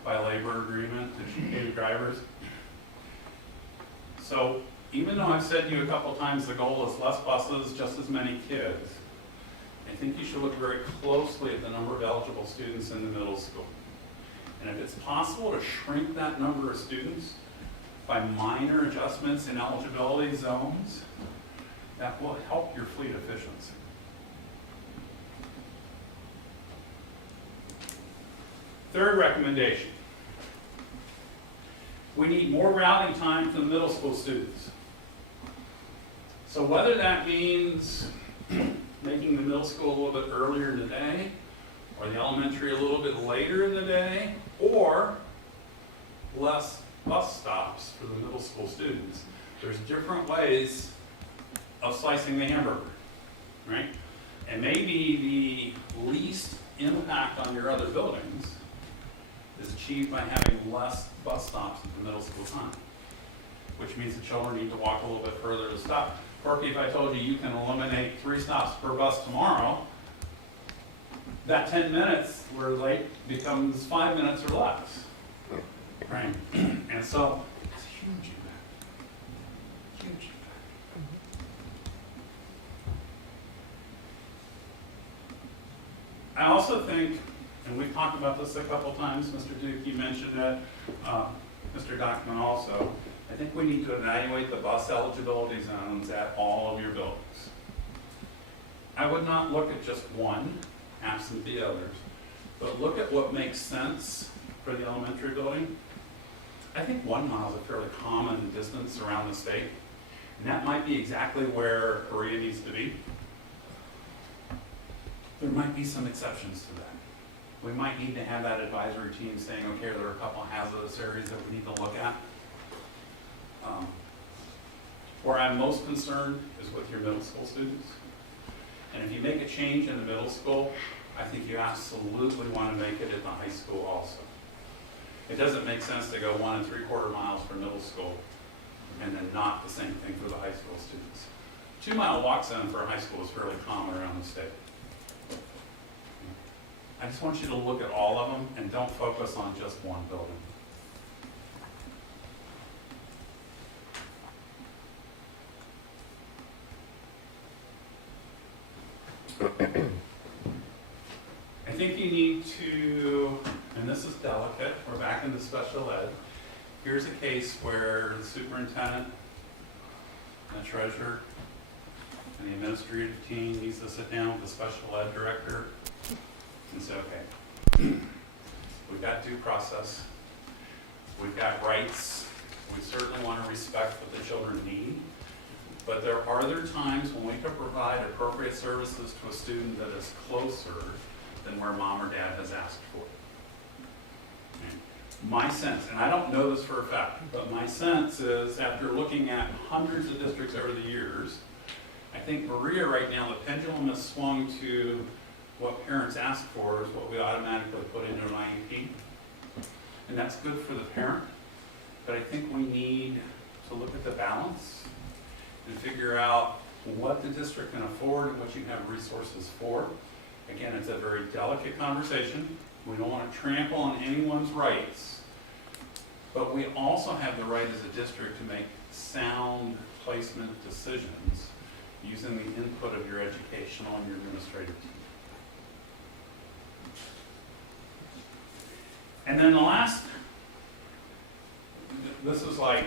by labor agreement that you pay the drivers. So even though I've said to you a couple times the goal is less buses, just as many kids, I think you should look very closely at the number of eligible students in the middle school. And if it's possible to shrink that number of students by minor adjustments in eligibility zones, that will help your fleet efficiency. Third recommendation. We need more routing time for the middle school students. So whether that means making the middle school a little bit earlier in the day, or the elementary a little bit later in the day, or less bus stops for the middle school students. There's different ways of slicing the hamburger, right? And maybe the least impact on your other buildings is achieved by having less bus stops at the middle school time, which means the children need to walk a little bit further to stop. Corky, if I told you you can eliminate 3 stops per bus tomorrow, that 10 minutes we're late becomes 5 minutes or less, right? And so it's a huge impact, huge impact. I also think, and we've talked about this a couple times, Mr. Duke, you mentioned it, Mr. Dockman also, I think we need to evaluate the bus eligibility zones at all of your buildings. I would not look at just one, absent the others, but look at what makes sense for the elementary building. I think 1 mile is a fairly common distance around the state, and that might be exactly where Berea needs to be. There might be some exceptions to that. We might need to have that advisory team saying, okay, there are a couple hazardous areas that we need to look at. Where I'm most concerned is with your middle school students. And if you make a change in the middle school, I think you absolutely want to make it in the high school also. It doesn't make sense to go 1 3/4 miles for middle school and then not the same thing for the high school students. 2-mile walk zone for a high school is fairly common around the state. I just want you to look at all of them and don't focus on just one building. I think you need to, and this is delicate, we're back into special ed. Here's a case where the superintendent and the treasurer and the administrative team needs to sit down with the special ed director and say, okay, we've got due process, we've got rights, we certainly want to respect what the children need, but there are other times when we can provide appropriate services to a student that is closer than where mom or dad has asked for. Okay. My sense, and I don't know this for a fact, but my sense is after looking at hundreds of districts over the years, I think Berea right now, the pendulum has swung to what parents ask for is what we automatically put into an IEP. And that's good for the parent, but I think we need to look at the balance and figure out what the district can afford and what you have resources for. Again, it's a very delicate conversation. We don't want to trample on anyone's rights, but we also have the right as a district to make sound placement decisions using the input of your educational and your administrative team. And then the last, this is like,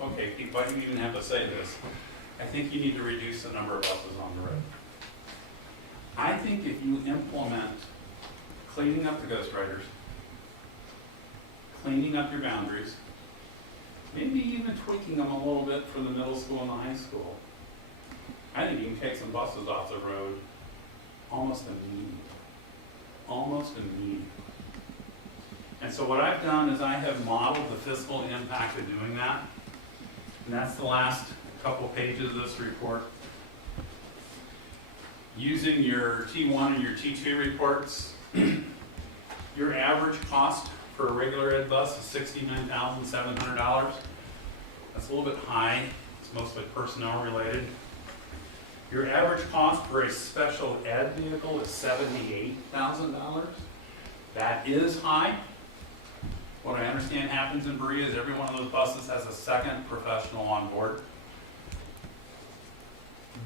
okay, Pete, why do you even have to say this? I think you need to reduce the number of buses on the road. I think if you implement cleaning up the ghost riders, cleaning up your boundaries, maybe even tweaking them a little bit for the middle school and the high school, I think you can take some buses off the road almost immediately. Almost immediately. And so what I've done is I have modeled the fiscal impact of doing that. And that's the last couple pages of this report. Using your T1 and your T2 reports, your average cost for a regular ed bus is $69,700. That's a little bit high. It's mostly personnel related. Your average cost for a special ed vehicle is $78,000. That is high. What I understand happens in Berea is every one of those buses has a second professional on board.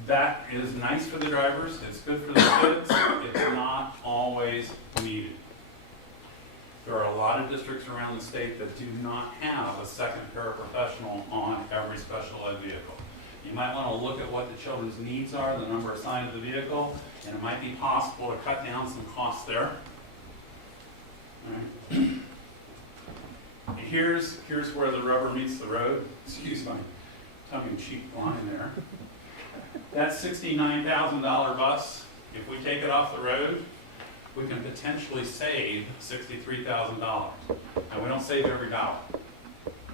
That is nice for the drivers, it's good for the kids, it's not always needed. There are a lot of districts around the state that do not have a second paraprofessional on every special ed vehicle. You might want to look at what the children's needs are, the number assigned to the vehicle, and it might be possible to cut down some costs there. All right. Here's where the rubber meets the road. Excuse my tongue-in-cheek line there. That $69,000 bus, if we take it off the road, we can potentially save $63,000. And we don't save every dollar.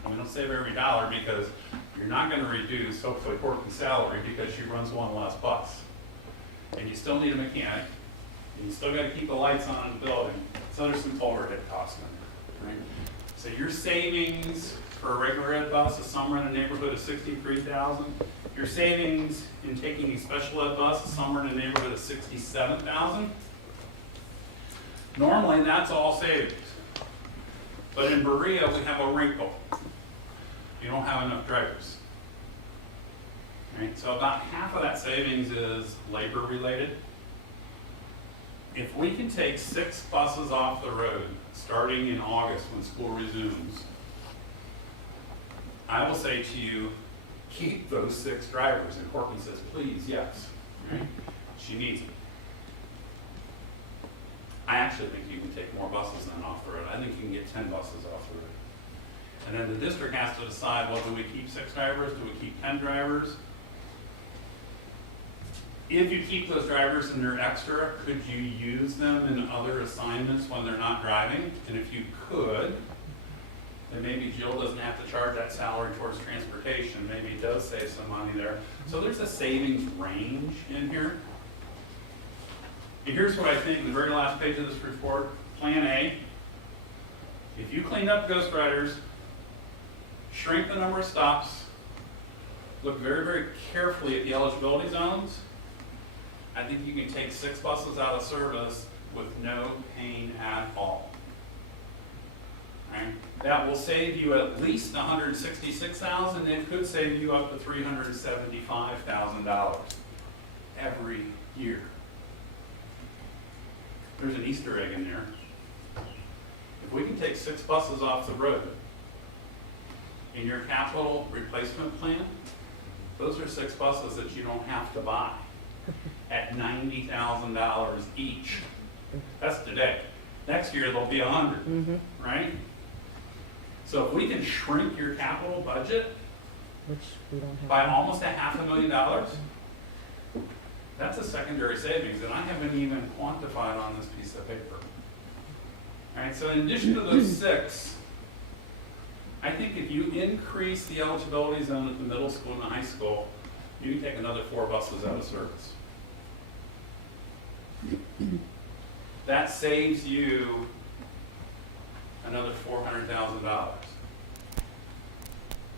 And we don't save every dollar because you're not going to reduce, hopefully, Portland's salary because she runs one less bus. And you still need a mechanic. And you still got to keep the lights on in the building. So there's some overhead costs in there. Right? So your savings for a regular ed bus is somewhere in the neighborhood of $63,000. Your savings in taking a special ed bus is somewhere in the neighborhood of $67,000. Normally, that's all savings. But in Berea, we have a wrinkle. You don't have enough drivers. Right? So about half of that savings is labor related. If we can take 6 buses off the road starting in August when school resumes, I will say to you, keep those 6 drivers. And Courtney says, please, yes. Right? She needs it. I actually think you can take more buses than off the road. I think you can get 10 buses off the road. And then the district has to decide, well, do we keep 6 drivers? Do we keep 10 drivers? If you keep those drivers and they're extra, could you use them in other assignments when they're not driving? And if you could, then maybe Jill doesn't have to charge that salary towards transportation, maybe it does save some money there. So there's a savings range in here. And here's what I think, in the very last page of this report, Plan A, if you clean up ghost riders, shrink the number of stops, look very, very carefully at the eligibility zones, I think you can take 6 buses out of service with no pain at all. Right? That will save you at least $166,000. It could save you up to $375,000 every year. There's an Easter egg in there. If we can take 6 buses off the road in your capital replacement plan, those are 6 buses that you don't have to buy at $90,000 each. That's today. Next year they'll be 100, right? So if we can shrink your capital budget Which we don't have. by almost $500,000, that's a secondary savings, and I haven't even quantified on this piece of paper. All right, so in addition to those 6, I think if you increase the eligibility zone at the middle school and the high school, you can take another 4 buses out of service. That saves you another $400,000.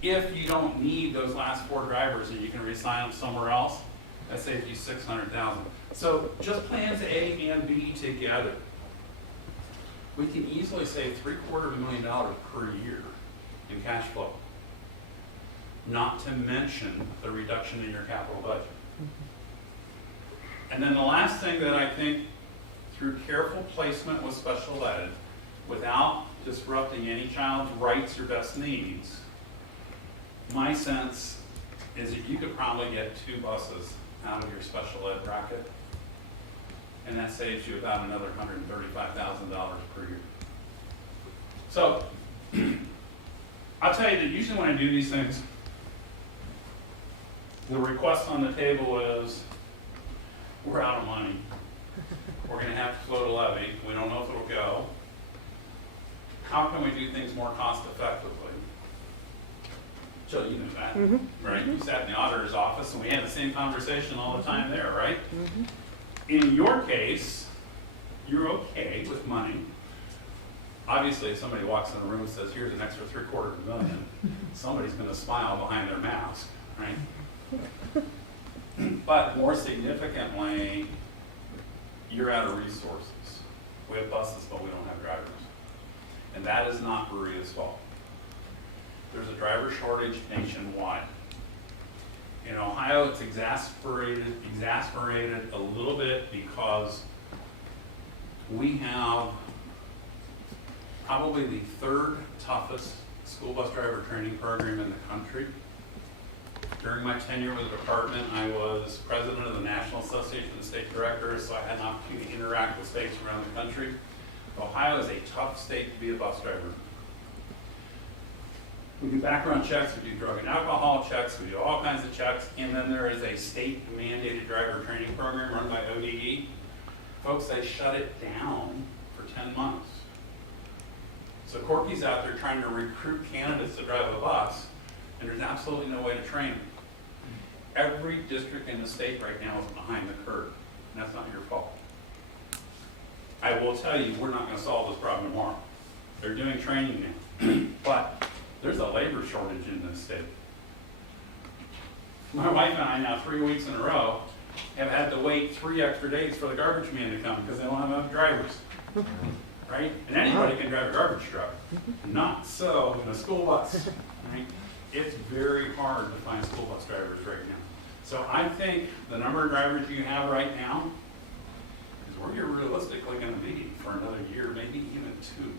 If you don't need those last 4 drivers and you can reassign them somewhere else, that saves you $600,000. So just plans A and B together, we can easily save $750,000 per year in cash flow. Not to mention the reduction in your capital budget. And then the last thing that I think, through careful placement with special ed, without disrupting any child's rights or best needs, my sense is that you could probably get 2 buses out of your special ed bracket, and that saves you about another $135,000 per year. So, I'll tell you that usually when I do these things, the request on the table is, we're out of money. We're going to have to float a levy. We don't know if it'll go. How can we do things more cost effectively? Jill, you know that, right? You sat in the auditor's office and we had the same conversation all the time there, right? In your case, you're okay with money. Obviously, if somebody walks in the room and says, here's an extra $750,000, somebody's going to smile behind their mask, right? But more significantly, you're out of resources. We have buses, but we don't have drivers. And that is not Berea's fault. There's a driver shortage nationwide. In Ohio, it's exasperated a little bit because we have probably the 3rd toughest school bus driver training program in the country. During my tenure with the department, I was president of the National Association of State Directors, so I had an opportunity to interact with states around the country. Ohio is a tough state to be a bus driver. We do background checks, we do drug and alcohol checks, we do all kinds of checks, and then there is a state-mandated driver training program run by ODE. Folks, they shut it down for 10 months. So Corky's out there trying to recruit candidates to drive a bus, and there's absolutely no way to train them. Every district in the state right now is behind the curve, and that's not your fault. I will tell you, we're not going to solve this problem tomorrow. They're doing training now, but there's a labor shortage in this state. My wife and I now 3 weeks in a row have had to wait 3 extra days for the garbage man to come because they don't have enough drivers, right? And anybody can drive a garbage truck, not so in a school bus, right? It's very hard to find school bus drivers right now. So I think the number of drivers you have right now is where you're realistically going to be for another year, maybe even 2,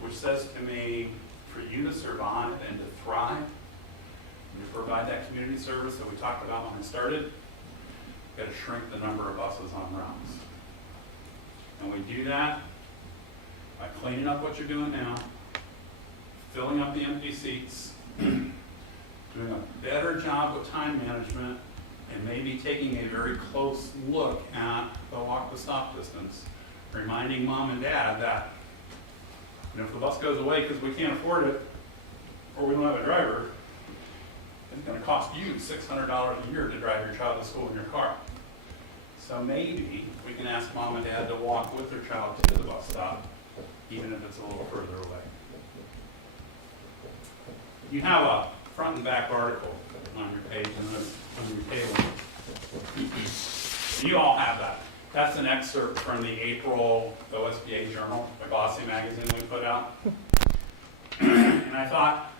which says to me, for you to survive and to thrive, and to provide that community service that we talked about when we started, you've got to shrink the number of buses on routes. And we do that by cleaning up what you're doing now, filling up the empty seats, doing a better job with time management, and maybe taking a very close look at the walk to stop distance, reminding mom and dad that And if the bus goes away because we can't afford it, or we don't have a driver, it's gonna cost you $600 a year to drive your child to school in your car. So maybe we can ask mom and dad to walk with their child to the bus stop, even if it's a little further away. You have a front and back article on your page and this on your table. You all have that. That's an excerpt from the April OSBA Journal, the glossy magazine we put out. And I thought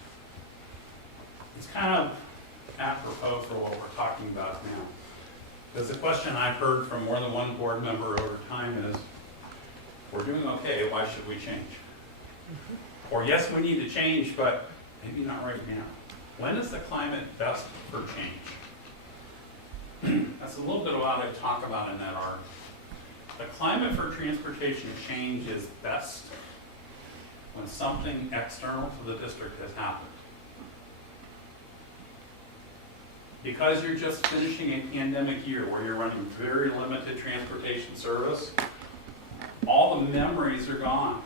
it's kind of apropos for what we're talking about now. Because the question I've heard from more than one board member over time is, we're doing okay, why should we change? Or yes, we need to change, but maybe not right now. When is the climate best for change? That's a little bit of what I talk about in that article. The climate for transportation change is best when something external to the district has happened. Because you're just finishing a pandemic year where you're running very limited transportation service, all the memories are gone.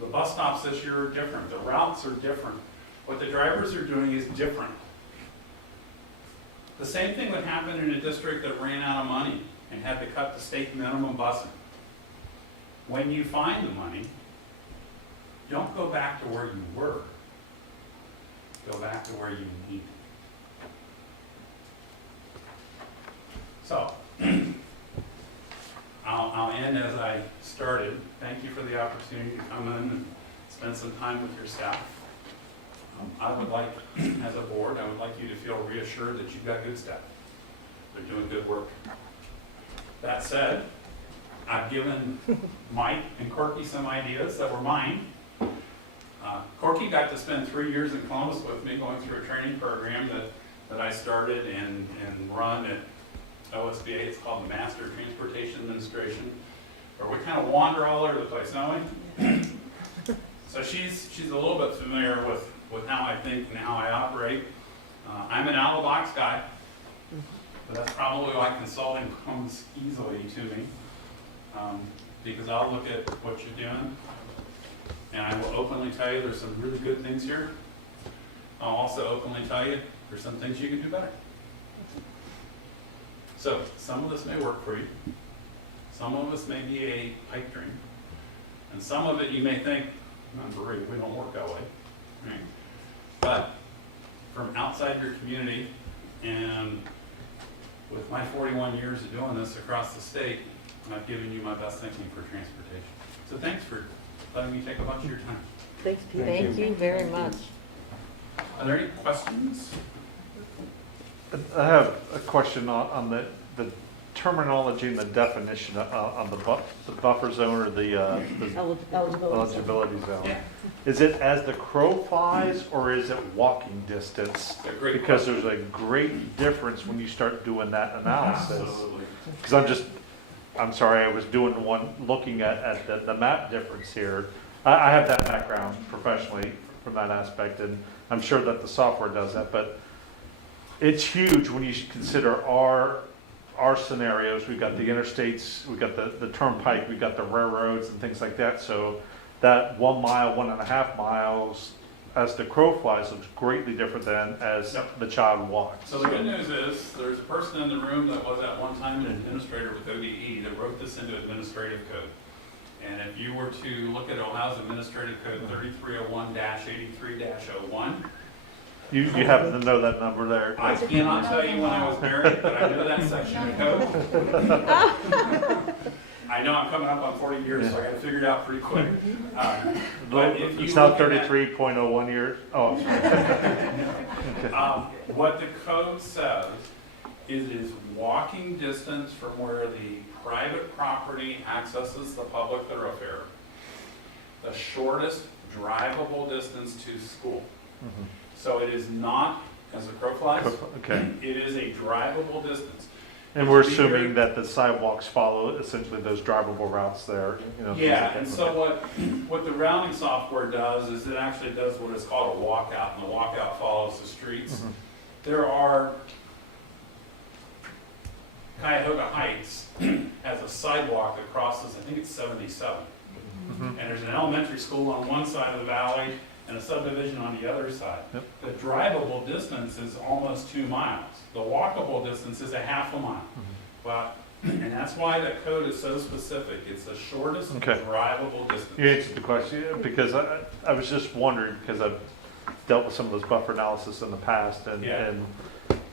The bus stops this year are different. The routes are different. What the drivers are doing is different. The same thing would happen in a district that ran out of money and had to cut the state minimum busing. When you find the money, don't go back to where you were. Go back to where you need. So, I'll end as I started. Thank you for the opportunity to come in and spend some time with your staff. I would like, as a board, I would like you to feel reassured that you've got good staff. They're doing good work. That said, I've given Mike and Corky some ideas that were mine. Corky got to spend 3 years in Columbus with me going through a training program that I started and run at OSBA. It's called the Master Transportation Administration, where we kind of wander all over the place, don't we? So she's a little bit familiar with how I think and how I operate. I'm an out-of-the-box guy, but that's probably why consulting comes easily to me, because I'll look at what you're doing, and I will openly tell you there's some really good things here. I'll also openly tell you there's some things you can do better. So some of this may work for you. Some of this may be a pipe dream. And some of it you may think, Berea, we don't work that way. Right? But from outside your community and with my 41 years of doing this across the state, I've given you my best thinking for transportation. So thanks for letting me take a bunch of your time. Thanks, Pete. Thank you very much. Are there any questions? I have a question on the terminology and the definition on the buffer zone or the eligibility zone. Yeah. Is it as the crow flies or is it walking distance? A great Because question. there's a great difference when you start doing that analysis. Absolutely. Because I'm sorry, I was doing one, looking at the map difference here. I have that background professionally from that aspect, and I'm sure that the software does that, but it's huge when you consider our scenarios. We've got the interstates, we've got the turnpike, we've got the railroads and things like that. So that 1 mile, 1.5 miles, as the crow flies, looks greatly different than as Yep. the child walks. So the good news is, there's a person in the room that was at one time an administrator with ODE that wrote this into administrative code. And if you were to look at Ohio's administrative code 3301-83-01, You happen to know that number there? I cannot tell you when I was married, but I know that section of code. I know I'm coming up on 40 years, so I gotta figure it out pretty quick. But if you It's not look at- 33.01 years? Oh, I'm sorry. What the code says is it is walking distance from where the private property accesses the public thoroughfare, the shortest drivable distance to school. Mhm. So it is not, as the crow flies, Okay. it is a drivable distance. And we're assuming that the sidewalks follow essentially those drivable routes there, you know? Yeah, and so what the routing software does is it actually does what is called a walkout, and the walkout follows the streets. Mhm. There are, Cuyahoga Heights has a sidewalk that crosses, I think it's 77. Mhm. And there's an elementary school on one side of the valley and a subdivision on the other side. Yep. The drivable distance is almost 2 miles. The walkable distance is a half a mile. But, and that's why that code is so specific. It's the shortest Okay. drivable distance. You answered the question, because I was just wondering, because I've dealt with some of those buffer analysis in the past, and, Yeah. and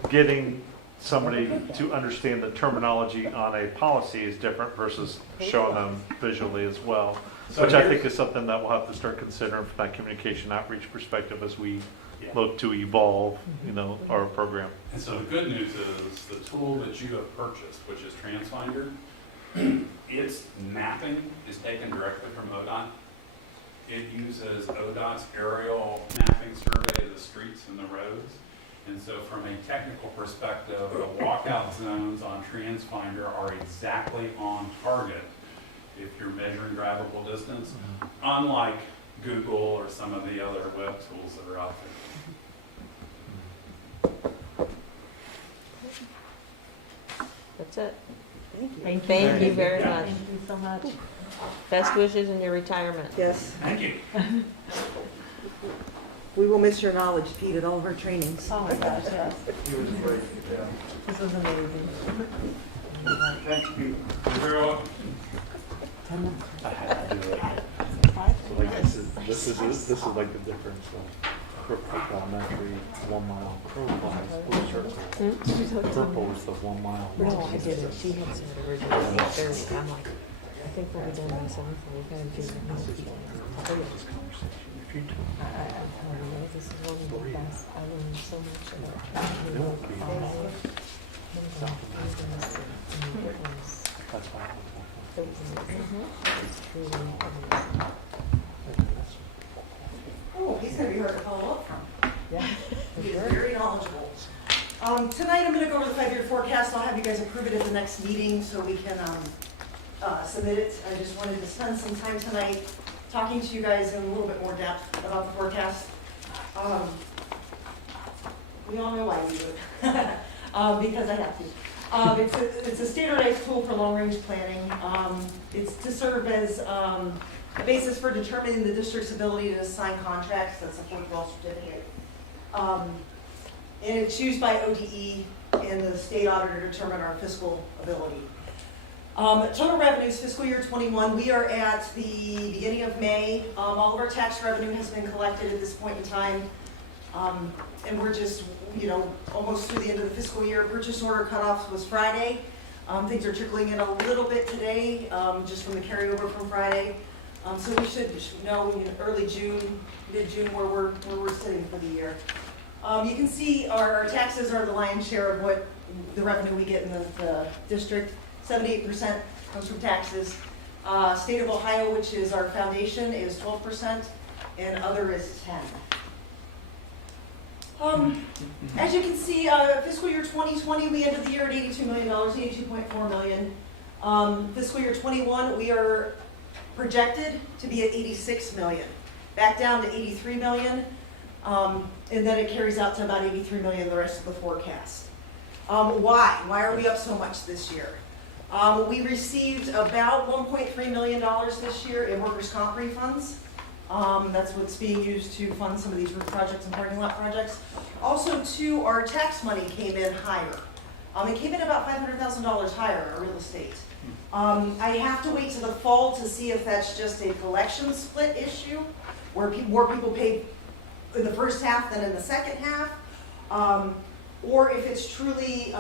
getting somebody to understand the terminology on a policy is different versus showing them visually as well, So which I here's- think is something that we'll have to start considering from that communication outreach perspective as we Yeah. look to evolve, you know, our program. And so the good news is the tool that you have purchased, which is TransFinder, its mapping is taken directly from ODOT. It uses ODOT's aerial mapping survey of the streets and the roads. And so from a technical perspective, the walkout zones on TransFinder are exactly on target if you're measuring drivable distance, unlike Google or some of the other web tools that are out there. That's it. Thank you. Thank you very Yeah. much. Thank you so much. Best wishes in your retirement. Yes, Thank you. we will miss your knowledge, Pete, at all of our trainings. Oh my gosh, yes. He was great, yeah. This was amazing. Thank you. You're very welcome. I had to do it. So like this is like the difference of elementary 1 mile crow flies, blue circle. Purple is the 1 mile. No, I didn't. She had said originally 8:30. I'm like, I think we'll be done by 7:00. We've got to do the most people. Oh, yeah. This conversation, if you do, I'm telling you, this is one of the best. I learned so much about it won't be, that's why I it was amazing. It's truly amazing. Oh, he's gonna be hard to follow up from. Yeah. He is very knowledgeable. Tonight I'm gonna go over the 5-year forecast. I'll have you guys approve it at the next meeting so we can, submit it. I just wanted to spend some time tonight talking to you guys in a little bit more depth about the forecast. We all know why we do it, because I have to. It's a standardized tool for long-range planning. It's to serve as a basis for determining the district's ability to assign contracts that support the certificate. And it's used by ODE and the state auditor to determine our fiscal ability. Total revenues, fiscal year 21, we are at the beginning of May. All of our tax revenue has been collected at this point in time. And we're just, almost through the end of the fiscal year. Purchase order cutoff was Friday. Things are trickling in a little bit today, just from the carryover from Friday. So we should know in early June, mid-June, where we're sitting for the year. You can see our taxes are the lion's share of what the revenue we get in the district. 78% comes from taxes. State of Ohio, which is our foundation, is 12%, and other is 10%. As you can see, fiscal year 2020, we ended the year at $82 million, $82.4 million. Fiscal year 21, we are projected to be at 86 million, back down to 83 million, and then it carries out to about 83 million the rest of the forecast. Why? Why are we up so much this year? We received about $1.3 million this year in workers' comp refunds. That's what's being used to fund some of these roof projects and parking lot projects. Also, too, our tax money came in higher. It came in about $500,000 higher, our real estate. I have to wait to the fall to see if that's just a collection split issue, where more people paid in the first half than in the second half, or if it's truly,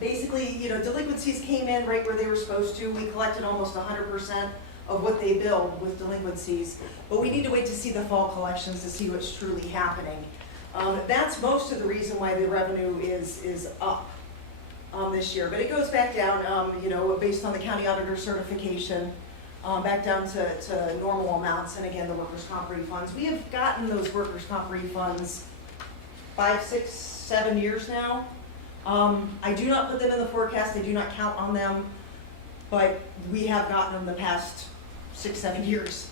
basically, delinquencies came in right where they were supposed to. We collected almost 100% of what they billed with delinquencies, but we need to wait to see the fall collections to see what's truly happening. That's most of the reason why the revenue is up this year, but it goes back down, based on the county auditor certification, back down to normal amounts, and again, the workers' comp refunds. We have gotten those workers' comp refunds 5, 6, 7 years now. I do not put them in the forecast, I do not count on them, but we have gotten them the past 6, 7 years.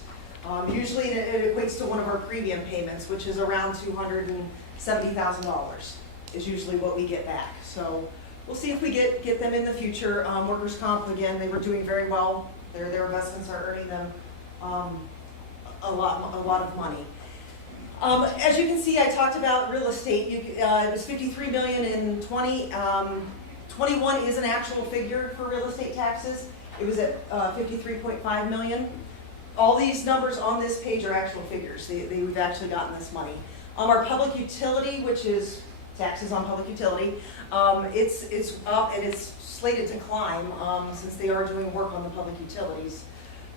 Usually it equates to one of our premium payments, which is around $270,000 is usually what we get back. So we'll see if we get them in the future. Workers' comp, again, they were doing very well. Their investments are earning them a lot of money. As you can see, I talked about real estate. It was 53 million in 20. 21 is an actual figure for real estate taxes. It was at 53.5 million. All these numbers on this page are actual figures. We've actually gotten this money. Our public utility, which is taxes on public utility, it's up and it's slated to climb since they are doing work on the public utilities.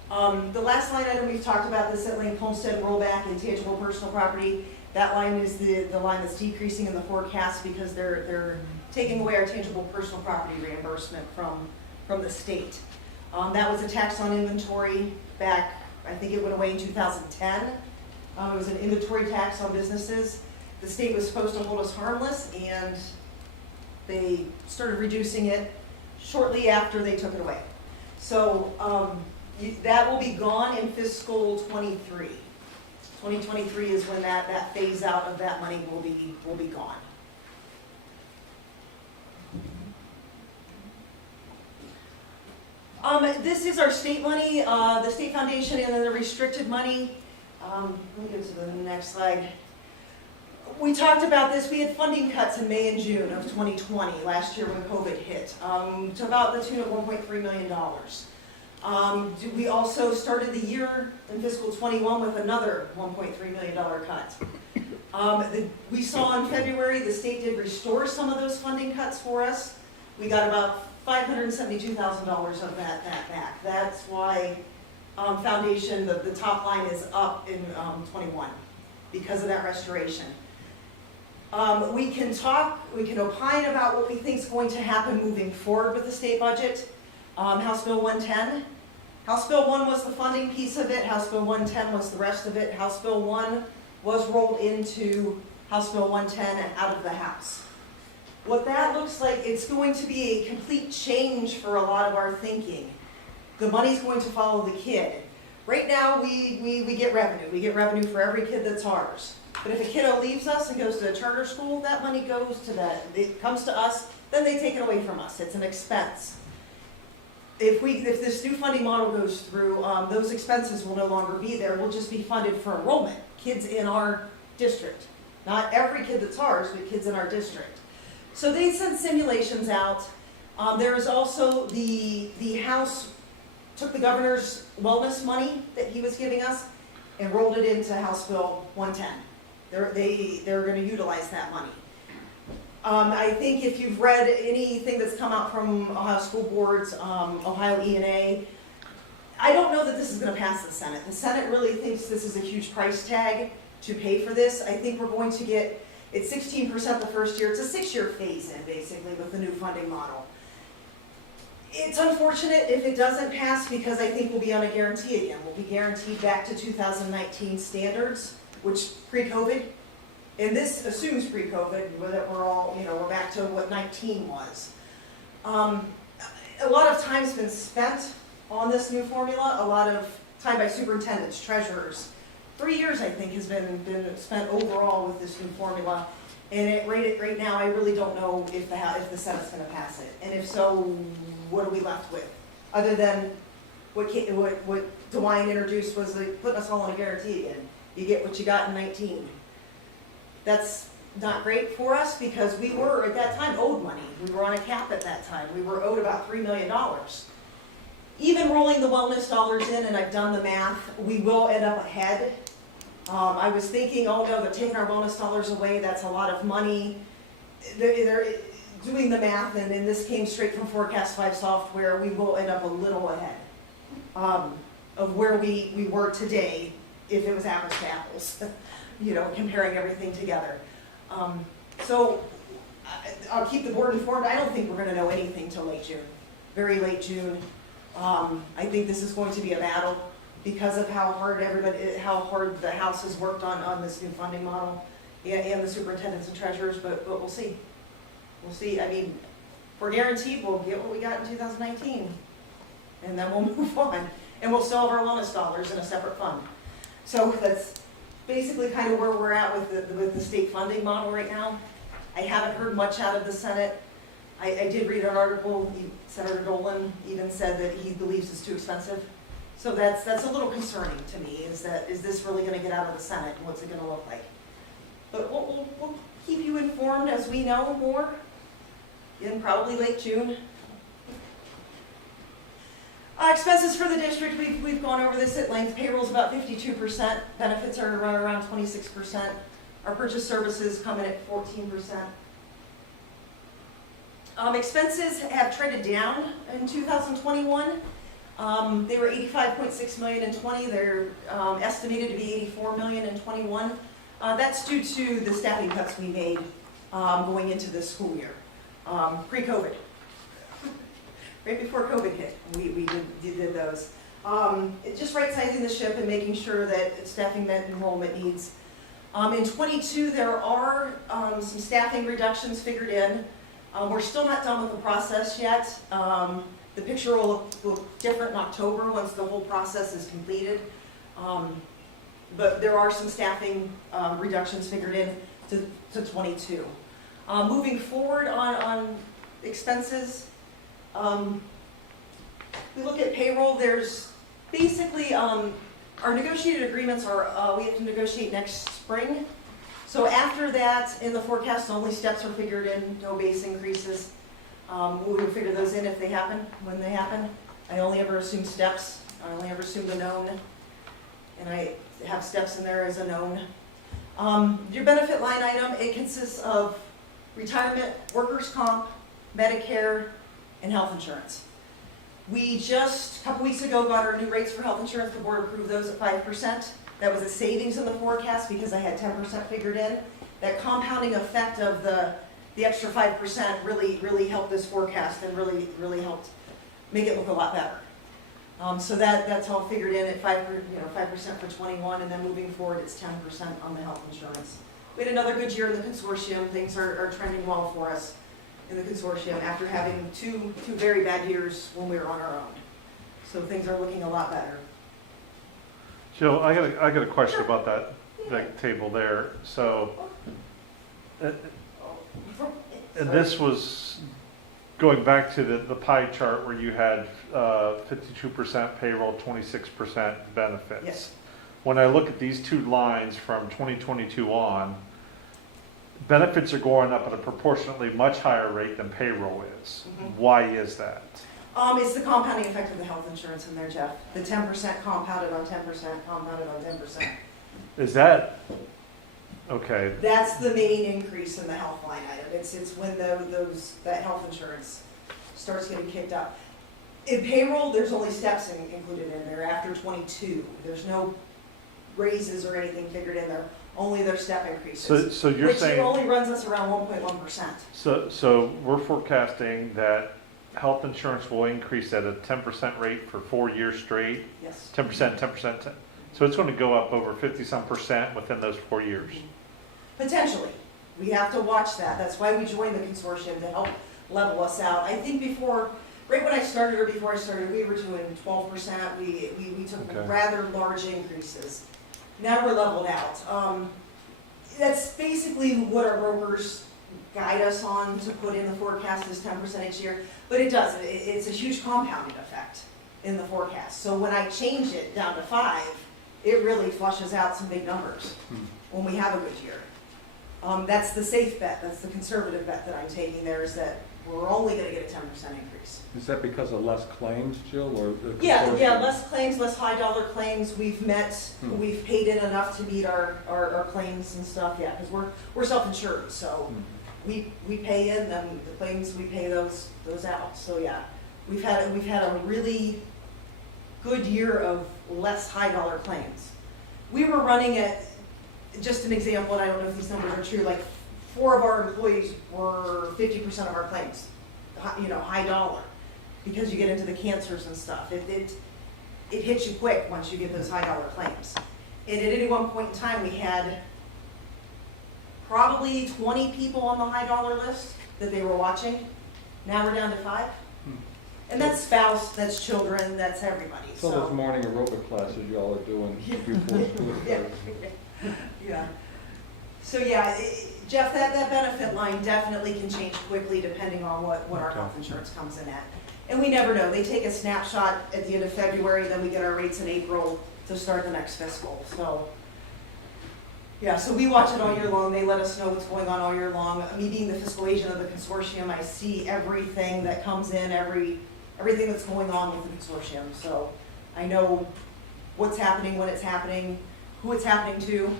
The last line item we've talked about, the Link Homestead rollback in tangible personal property. That line is the line that's decreasing in the forecast because they're taking away our tangible personal property reimbursement from the state. That was a tax on inventory back, I think it went away in 2010. It was an inventory tax on businesses. The state was supposed to hold us harmless, and they started reducing it shortly after they took it away. So that will be gone in fiscal 23. 2023 is when that phase out of that money will be gone. This is our state money, the state foundation, and then the restricted money. Let me go to the next slide. We talked about this. We had funding cuts in May and June of 2020, last year when COVID hit, to about the tune of $1.3 million. We also started the year in fiscal 21 with another $1.3 million cut. We saw in February the state did restore some of those funding cuts for us. We got about $572,000 of that back. That's why foundation, the top line is up in 21 because of that restoration. We can opine about what we think is going to happen moving forward with the state budget. House Bill 110. House Bill 1 was the funding piece of it. House Bill 110 was the rest of it. House Bill 1 was rolled into House Bill 110 and out of the House. What that looks like, it's going to be a complete change for a lot of our thinking. The money's going to follow the kid. Right now, we get revenue. We get revenue for every kid that's ours. But if a kiddo leaves us and goes to a charter school, that money goes to that. It comes to us, then they take it away from us. It's an expense. If this new funding model goes through, those expenses will no longer be there. We'll just be funded for enrollment. Kids in our district. Not every kid that's ours, but kids in our district. So they sent simulations out. There is also the House took the governor's wellness money that he was giving us and rolled it into House Bill 110. They're going to utilize that money. I think if you've read anything that's come out from Ohio school boards, Ohio E&A, I don't know that this is going to pass the Senate. The Senate really thinks this is a huge price tag to pay for this. I think we're going to get, it's 16% the first year. It's a 6-year phase-in, basically, with the new funding model. It's unfortunate if it doesn't pass because I think we'll be on a guarantee again. We'll be guaranteed back to 2019 standards, which pre-COVID. And this assumes pre-COVID, that we're all, we're back to what 19 was. A lot of time's been spent on this new formula, a lot of time by superintendents, treasurers. 3 years, I think, has been spent overall with this new formula. And right now, I really don't know if the Senate's going to pass it. And if so, what are we left with? Other than what DeWine introduced was like putting us all on a guarantee again. You get what you got in 19. That's not great for us because we were, at that time, owed money. We were on a cap at that time. We were owed about $3 million. Even rolling the wellness dollars in, and I've done the math, we will end up ahead. I was thinking, oh no, they're taking our wellness dollars away, that's a lot of money. They're doing the math, and this came straight from Forecast 5 software, we will end up a little ahead of where we were today if it was apples to apples, comparing everything together. So I'll keep the board informed. I don't think we're going to know anything till late June, very late June. I think this is going to be a battle because of how hard the House has worked on this new funding model and the superintendents and treasurers, but we'll see. We'll see. I mean, we're guaranteed we'll get what we got in 2019, and then we'll move on, and we'll still have our wellness dollars in a separate fund. So that's basically kind of where we're at with the state funding model right now. I haven't heard much out of the Senate. I did read an article, Senator Dolan even said that he believes it's too expensive. So that's a little concerning to me, is this really gonna get out of the Senate, and what's it gonna look like? But we'll keep you informed as we know more, in probably late June. Expenses for the district, we've gone over this at length. Payroll's about 52%, benefits are around 26%. Our purchase services come in at 14%. Expenses have trended down in 2021. They were 85.6 million in 20. They're estimated to be 84 million in 21. That's due to the staffing cuts we made going into this school year, pre-COVID. Right before COVID hit, we did those. Just right-sizing the ship and making sure that staffing met enrollment needs. In 22, there are some staffing reductions figured in. We're still not done with the process yet. The picture will look different in October once the whole process is completed. But there are some staffing reductions figured in to 22. Moving forward on expenses, we look at payroll. There's basically our negotiated agreements are we have to negotiate next spring. So after that, in the forecast, only steps are figured in, no base increases. We will figure those in if they happen, when they happen. I only ever assume steps. I only ever assume the known, and I have steps in there as a known. Your benefit line item, it consists of retirement, workers' comp, Medicare, and health insurance. We just, a couple weeks ago, got our new rates for health insurance. The board approved those at 5%. That was a savings in the forecast because I had 10% figured in. That compounding effect of the extra 5% really helped this forecast and really helped make it look a lot better. So that's all figured in at 5% for 21, and then moving forward, it's 10% on the health insurance. We had another good year in the consortium. Things are trending well for us in the consortium after having two very bad years when we were on our own. So things are looking a lot better. Jill, I got a question about that table there. So, and this was going back to the pie chart where you had 52% payroll, 26% benefits. Yes. When I look at these two lines from 2022 on, benefits are going up at a proportionately much higher rate than payroll is. Mm-hmm. Why is that? It's the compounding effect of the health insurance in there, Jeff. The 10% compounded on 10%, compounded on 10%. Is that, okay, That's the main increase in the health line item. It's when that health insurance starts getting kicked up. In payroll, there's only steps included in there after 22. There's no raises or anything figured in there. Only their step increases. so you're which saying, only runs us around 1.1%. so we're forecasting that health insurance will increase at a 10% rate for 4 years straight? Yes. 10%, 10%, 10. So it's going to go up over 50-some% within those 4 years. Potentially. We have to watch that. That's why we joined the consortium, to help level us out. I think right when I started, or before I started, we were doing 12%. We took Okay. rather large increases. Now we're leveled out. That's basically what our brokers guide us on to put in the forecast is 10% each year. But it does. It's a huge compounding effect in the forecast. So when I change it down to 5, it really flushes out some big numbers when we have a good year. That's the safe bet. That's the conservative bet that I'm taking there, is that we're only going to get a 10% increase. Is that because of less claims, Jill, or? Yeah, less claims, less high dollar claims. We've paid in enough to meet our claims and stuff, yeah, because we're self-insured, so we pay in, then the claims, we pay those out. So yeah, we've had a really good year of less high dollar claims. We were running at, just an example, and I don't know if these numbers are true, like 4 of our employees were 50% of our claims, high dollar, because you get into the cancers and stuff. It hits you quick once you get those high dollar claims. And at any one point in time, we had probably 20 people on the high dollar list that they were watching. Now we're down to 5. And that's spouse, that's children, that's everybody. So those morning aerobic classes y'all are doing before school starts. Yeah. So yeah, Jeff, that benefit line definitely can change quickly depending on what our Okay. health insurance comes in at. And we never know. They take a snapshot at the end of February, then we get our rates in April to start the next fiscal. So, yeah, so we watch it all year long. They let us know what's going on all year long. Me being the fiscal agent of the consortium, I see everything that comes in, everything that's going on with the consortium. So I know what's happening, when it's happening, who it's happening to.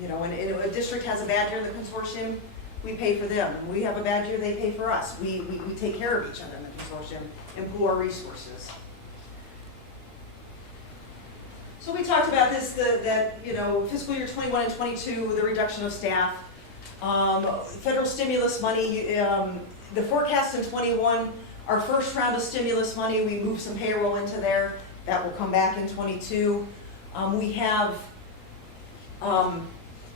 You know, and if a district has a bad year in the consortium, we pay for them. When we have a bad year, they pay for us. We take care of each other in the consortium and pool our resources. So we talked about this, that, you know, fiscal year 21 and 22, the reduction of staff. Federal stimulus money, the forecast in 21, our first round of stimulus money, we moved some payroll into there. That will come back in 22. We have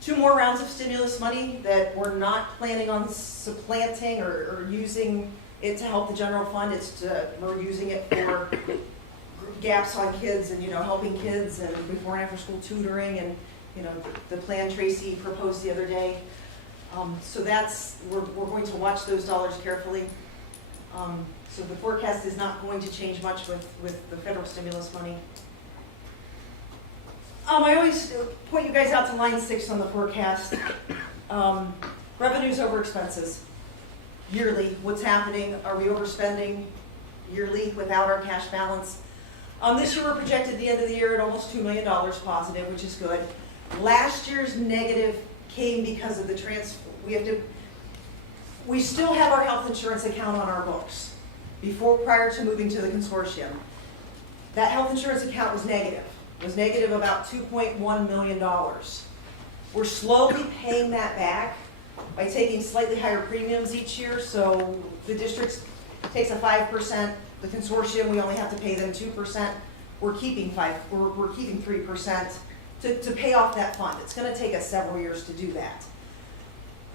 2 more rounds of stimulus money that we're not planning on supplanting or using it to help the general fund. We're using it for gaps on kids and, you know, helping kids and before and after school tutoring and, you know, the plan Tracy proposed the other day. So we're going to watch those dollars carefully. So the forecast is not going to change much with the federal stimulus money. I always point you guys out to line 6 on the forecast. Revenues over expenses. Yearly, what's happening? Are we overspending yearly without our cash balance? This year we're projected at the end of the year at almost $2 million positive, which is good. Last year's negative came because of the transfer. We still have our health insurance account on our books prior to moving to the consortium. That health insurance account was negative. It was negative about $2.1 million. We're slowly paying that back by taking slightly higher premiums each year. So the district takes a 5%. The consortium, we only have to pay them 2%. We're keeping 3% to pay off that fund. It's going to take us several years to do that.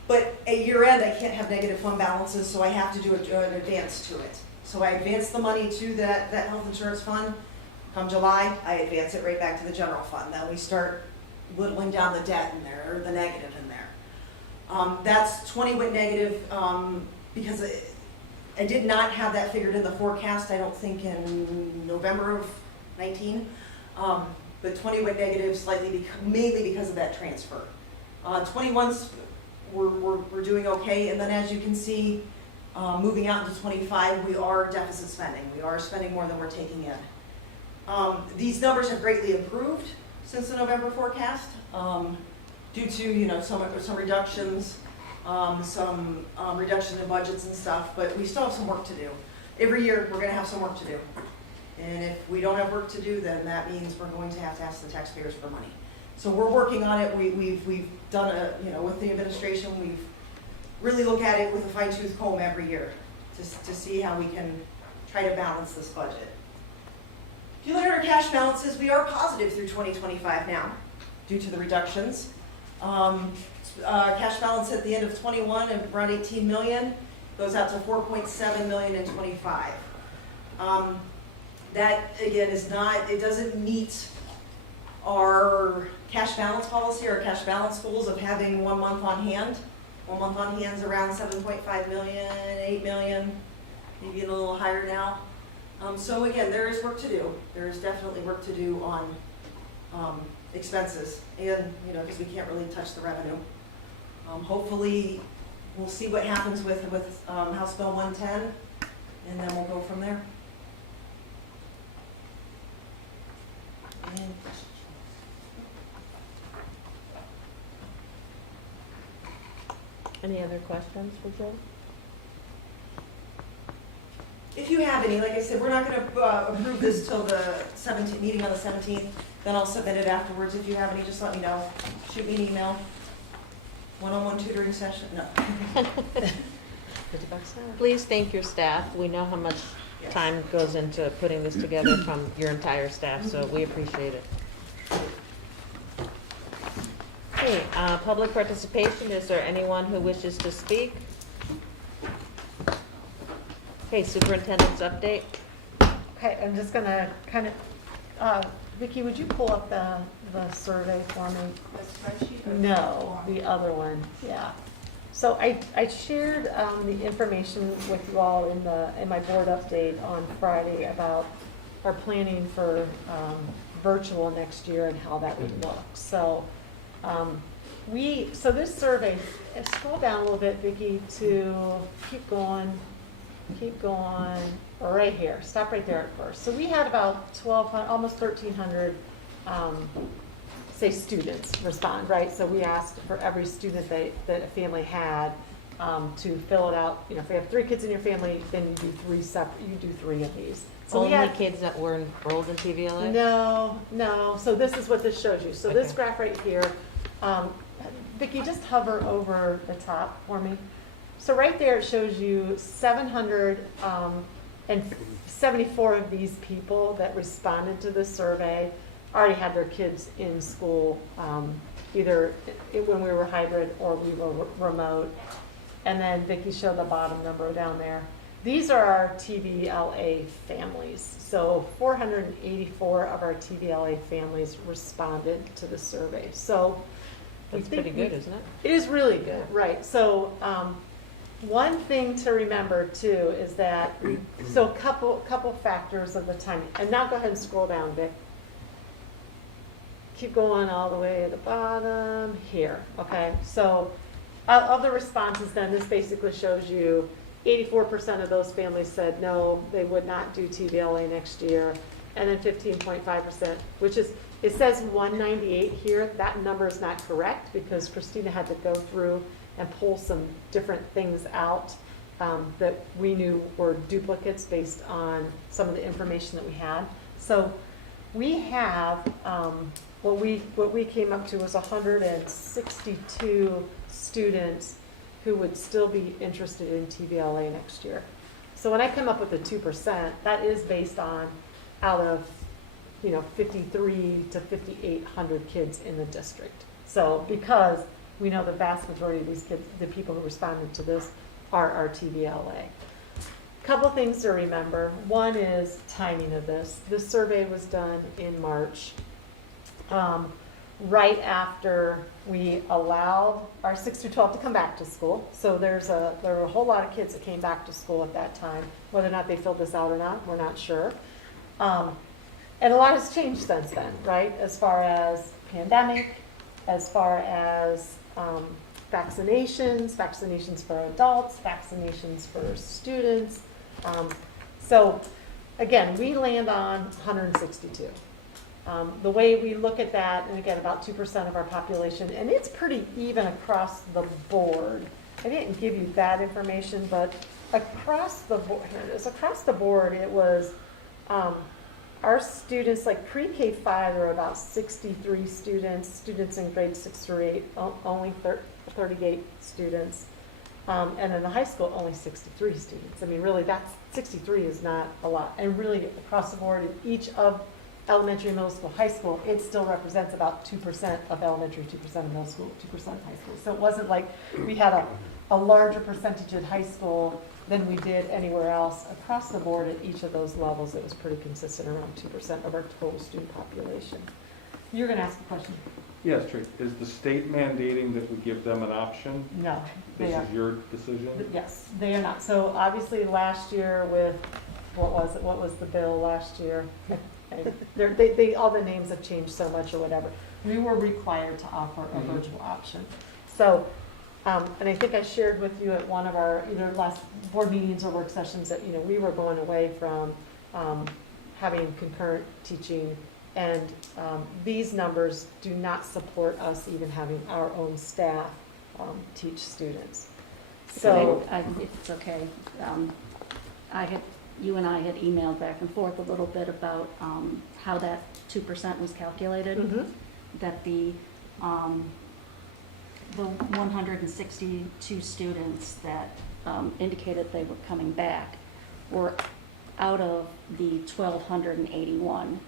But at year end, I can't have negative fund balances, so I have to do an advance to it. So I advance the money to that health insurance fund. Come July, I advance it right back to the general fund. Then we start whittling down the debt in there, or the negative in there. That's 20 went negative because I did not have that figured in the forecast, I don't think in November of 19. But 20 went negative slightly, mainly because of that transfer. 21's, we're doing okay, and then as you can see, moving out into 25, we are deficit spending. We are spending more than we're taking in. These numbers have greatly improved since the November forecast, due to, you know, some reductions, some reduction in budgets and stuff, but we still have some work to do. Every year, we're going to have some work to do. And if we don't have work to do, then that means we're going to have to ask the taxpayers for money. So we're working on it. We've done with the administration, we've really looked at it with a fine-tooth comb every year to see how we can try to balance this budget. If you look at our cash balances, we are positive through 2025 now, due to the reductions. Cash balance at the end of 21 and around 18 million, goes out to 4.7 million in 25. That again is not, it doesn't meet our cash balance policy, our cash balance goals of having 1 month on hand. 1 month on hand is around 7.5 million, 8 million, maybe a little higher now. So again, there is work to do. There is definitely work to do on expenses, and because we can't really touch the revenue. Hopefully, we'll see what happens with House Bill 110, and then we'll go from there. And Any other questions for Joe? if you have any, like I said, we're not going to approve this till the 17th meeting on the 17th. Then I'll submit it afterwards. If you have any, just let me know. Shoot me an email. One-on-one tutoring session. No. Please thank your staff. We know how much time goes into putting this together from your entire staff, so we appreciate it. Okay, public participation. Is there anyone who wishes to speak? Okay, superintendent's update. Okay, I'm just gonna kind of, Vicki, would you pull up the survey for me? The spreadsheet? Or No, the other one, yeah. So I shared the information with you all in my board update on Friday about our planning for virtual next year and how that would look. So so this survey, scroll down a little bit, Vicki, to keep going, right here. Stop right there at first. So we had about 1,200, almost 1,300, say students respond, right? So we asked for every student that a family had to fill it out. You know, if you have 3 kids in your family, then you do 3 of these. So Only kids that were enrolled in TVLA? No. So this is what this shows you. So this graph right here, Vicki, just hover over the top for me. So right there it shows you 774 of these people that responded to this survey already had their kids in school, either when we were hybrid or we were remote. And then Vicki showed the bottom number down there. These are our TVLA families. So 484 of our TVLA families responded to the survey. So That's pretty good, isn't it? it is really good, right. So one thing to remember too is that, so a couple factors of the timing. And now go ahead and scroll down, Vic. Keep going all the way to the bottom here, okay? So of the responses then, this basically shows you 84% of those families said no, they would not do TVLA next year. And then 15.5%, which is, it says 198 here. That number is not correct because Christina had to go through and pull some different things out that we knew were duplicates based on some of the information that we had. So we have, what we came up to was 162 students who would still be interested in TVLA next year. So when I come up with the 2%, that is based on out of 53 to 5,800 kids in the district. So because we know the vast majority of these kids, the people who responded to this, are our TVLA. Couple things to remember. One is timing of this. This survey was done in March, right after we allowed our 6 through 12 to come back to school. So there were a whole lot of kids that came back to school at that time. Whether or not they filled this out or not, we're not sure. And a lot has changed since then, right? As far as pandemic, as far as vaccinations for adults, vaccinations for students. So again, we land on 162. The way we look at that, and again, about 2% of our population, and it's pretty even across the board. I didn't give you that information, but across the board, here it is, across the board, it was our students, like pre-K-5, there were about 63 students in grades 6 through 8, only 38 students. And in the high school, only 63 students. I mean, really, 63 is not a lot. And really, across the board, in each of elementary, middle school, high school, it still represents about 2% of elementary, 2% of middle school, 2% of high school. So it wasn't like we had a larger percentage at high school than we did anywhere else. Across the board at each of those levels, it was pretty consistent, around 2% of our total student population. You're going to ask a question? Yes, Trish, is the state mandating that we give them an option? No. This is your decision? Yes, they are not. So obviously last year with, what was the bill last year? All the names have changed so much or whatever. We were required to offer a virtual option. So, and I think I shared with you at one of our either last board meetings or work sessions that, we were going away from having concurrent teaching, and these numbers do not support us even having our own staff teach students. So, If it's okay, you and I had emailed back and forth a little bit about how that 2% was calculated. That the 162 students that indicated they were coming back were out of the 1,281.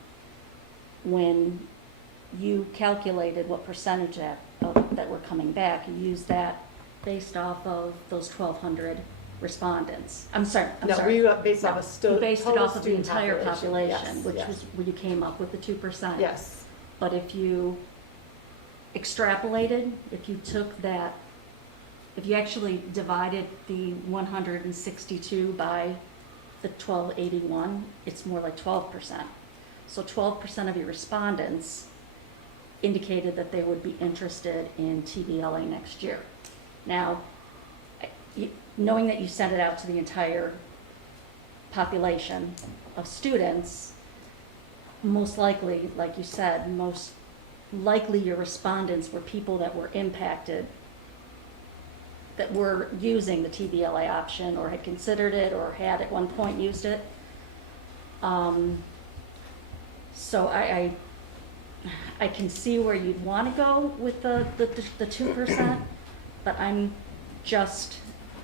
When you calculated what percentage that were coming back, you used that based off of those 1,200 respondents. I'm sorry. we based off You based it off of the student entire population, yes, which yes. was where you came up with the 2%. Yes. But if you extrapolated, if you took that if you actually divided the 162 by the 1281, it's more like 12%. So 12% of your respondents indicated that they would be interested in TVLA next year. Now, knowing that you sent it out to the entire population of students, most likely, like you said, most likely your respondents were people that were impacted, that were using the TVLA option or had considered it or had at one point used it. So I can see where you'd want to go with the 2%, but I'm just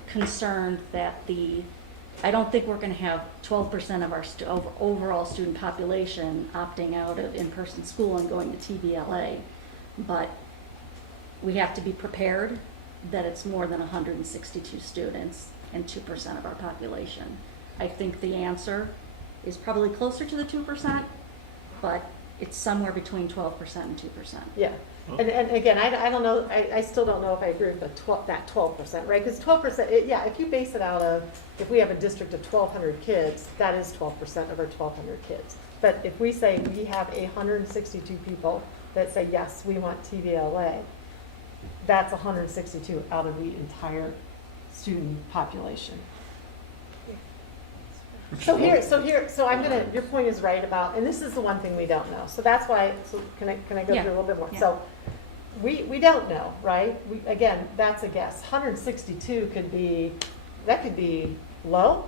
concerned that I don't think we're going to have 12% of our overall student population opting out of in-person school and going to TVLA, but we have to be prepared that it's more than 162 students and 2% of our population. I think the answer is probably closer to the 2%, but it's somewhere between 12% and 2%. Yeah, and again, I don't know, I still don't know if I agree with that 12%, right? Because 12%, yeah, if you base it out of, if we have a district of 1,200 kids, that is 12% of our 1,200 kids. But if we say we have 162 people that say, yes, we want TVLA, that's 162 out of the entire student population. So I'm gonna, your point is right about, and this is the one thing we don't know. So that's why, so can I go Yeah. through a little bit more? Yeah. So we don't know, right? Again, that's a guess. 162 could be low,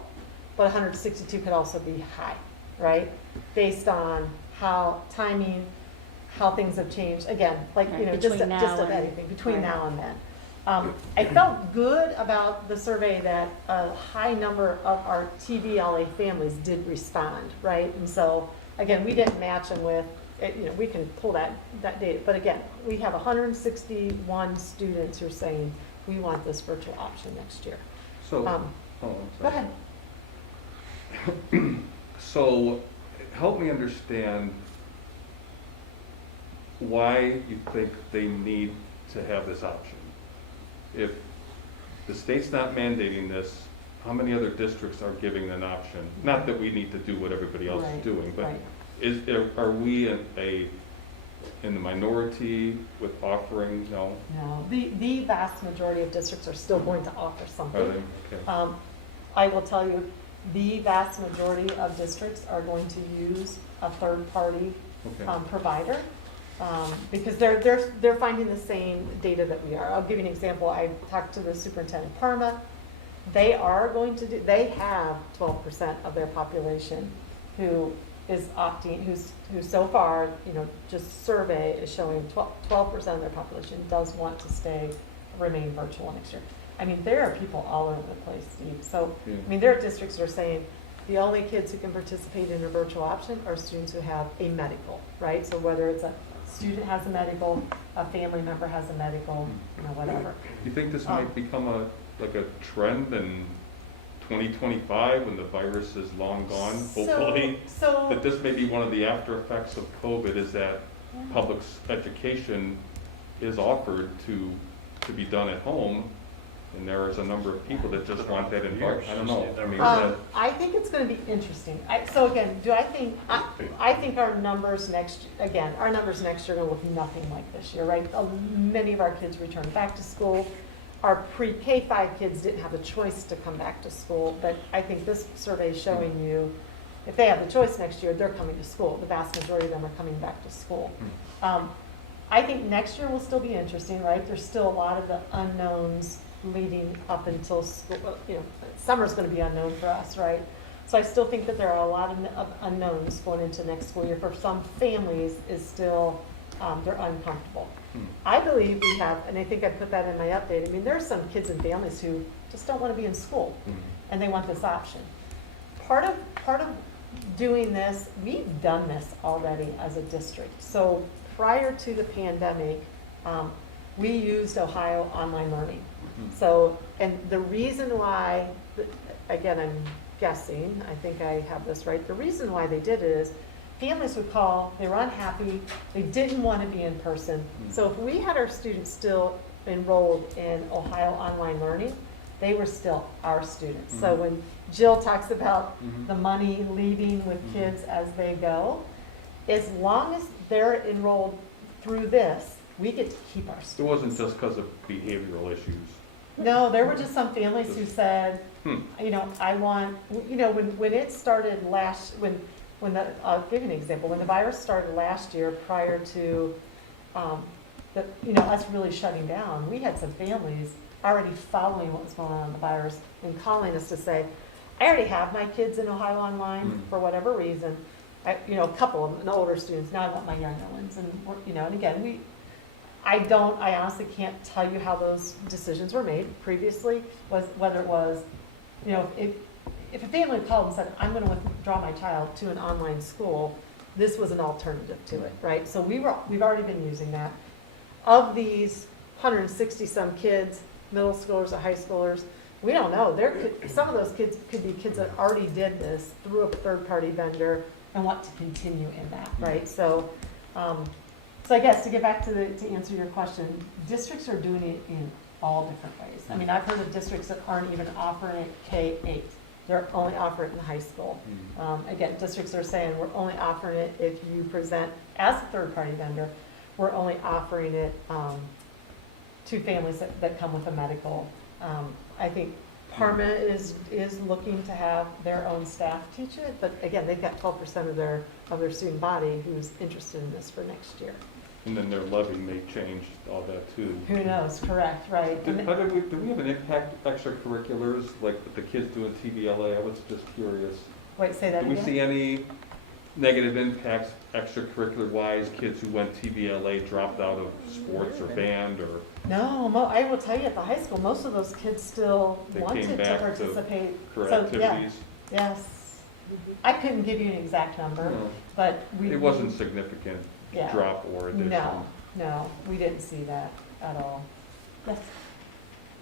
but 162 could also be high, right? Based on how timing, how things have changed. Again, like, Right, just between now of and- anything, between right. now and then. I felt good about the survey that a high number of our TVLA families did respond, right? And so, again, we didn't match them with, we can pull that data. But again, we have 161 students who are saying, we want this virtual option next year. So, Go sorry. ahead. So, help me understand why you think they need to have this option. If the state's not mandating this, how many other districts are giving an option? Not that we need to do what everybody else is Right, doing, but right. are we in the minority with offering? No? No, the vast majority of districts are still going to offer something. Are they? Okay. I will tell you, the vast majority of districts are going to use a third-party Okay. provider, because they're finding the same data that we are. I'll give you an example. I talked to the superintendent Parma. They have 12% of their population who is opting, who's so far, just survey is showing 12% of their population does want to remain virtual next year. I mean, there are people all over the place, Steve. So, Yeah. I mean, there are districts that are saying the only kids who can participate in a virtual option are students who have a medical, right? So whether it's a student has a medical, a family member has a medical, whatever. You think this might become a trend in 2025 when the virus is long gone, hopefully? That this may be one of the after effects of COVID is that public education is offered to be done at home, and there is a number of people that just want that environment. I don't know. I mean, I think it's going to be interesting. So again, I think our numbers next year are going to look nothing like this year, right? Many of our kids return back to school. Our pre-K-5 kids didn't have a choice to come back to school, but I think this survey is showing you, if they have the choice next year, they're coming to school. The vast majority of them are coming back to school. I think next year will still be interesting, right? There's still a lot of the unknowns leading up until school. Summer's going to be unknown for us, right? So I still think that there are a lot of unknowns going into next school year. For some families, is still they're uncomfortable. I believe we have, and I think I put that in my update. I mean, there are some kids and families who just don't want to be in school, and they want this option. Part of doing this, we've done this already as a district. So prior to the pandemic, we used Ohio Online Learning. So, and the reason why, again, I'm guessing, I think I have this right, the reason why they did it is families would call, they were unhappy, they didn't want to be in person. So if we had our students still enrolled in Ohio Online Learning, they were still our students. So when Jill talks about the money leaving with kids as they go, as long as they're enrolled through this, we get to keep our It students. wasn't just because of behavioral issues. No, there were just some families who said, you know, I want, you know, when it started I'll give you an example, when the virus started last year prior to, you know, us really shutting down, we had some families already following what was going on in the virus and calling us to say, I already have my kids in Ohio Online for whatever reason. You know, a couple of them, the older students, now I want my younger ones. And, you know, and again, I honestly can't tell you how those decisions were made previously, whether it was, you know, if a family called and said, I'm going to withdraw my child to an online school, this was an alternative to it, right? So we've already been using that. Of these 160 some kids, middle schoolers or high schoolers, we don't know. Some of those kids could be kids that already did this through a third-party vendor and want to continue in that, right? So, so I guess to get back to answer your question, districts are doing it in all different ways. I mean, I've heard of districts that aren't even offering it K-8. They're only offering it in high school. Again, districts are saying we're only offering it if you present as a third-party vendor. We're only offering it to families that come with a medical. I think Parma is looking to have their own staff teach it, but again, they've got 12% of their student body who's interested in this for next year. And then their levy may change all that too. Who knows, correct, right. Do we have an impact extracurriculars, like with the kids doing TVLA? I was just curious. Wait, say that Do we again? see any negative impacts extracurricular-wise, kids who went TVLA dropped out of sports or band or? No, I will tell you, at the high school, most of those kids still They wanted came to back to participate. for So, activities? yeah, yes. I couldn't give you an exact number, No. but It wasn't significant yeah. drop or addition? No, we didn't see that at all. Yes.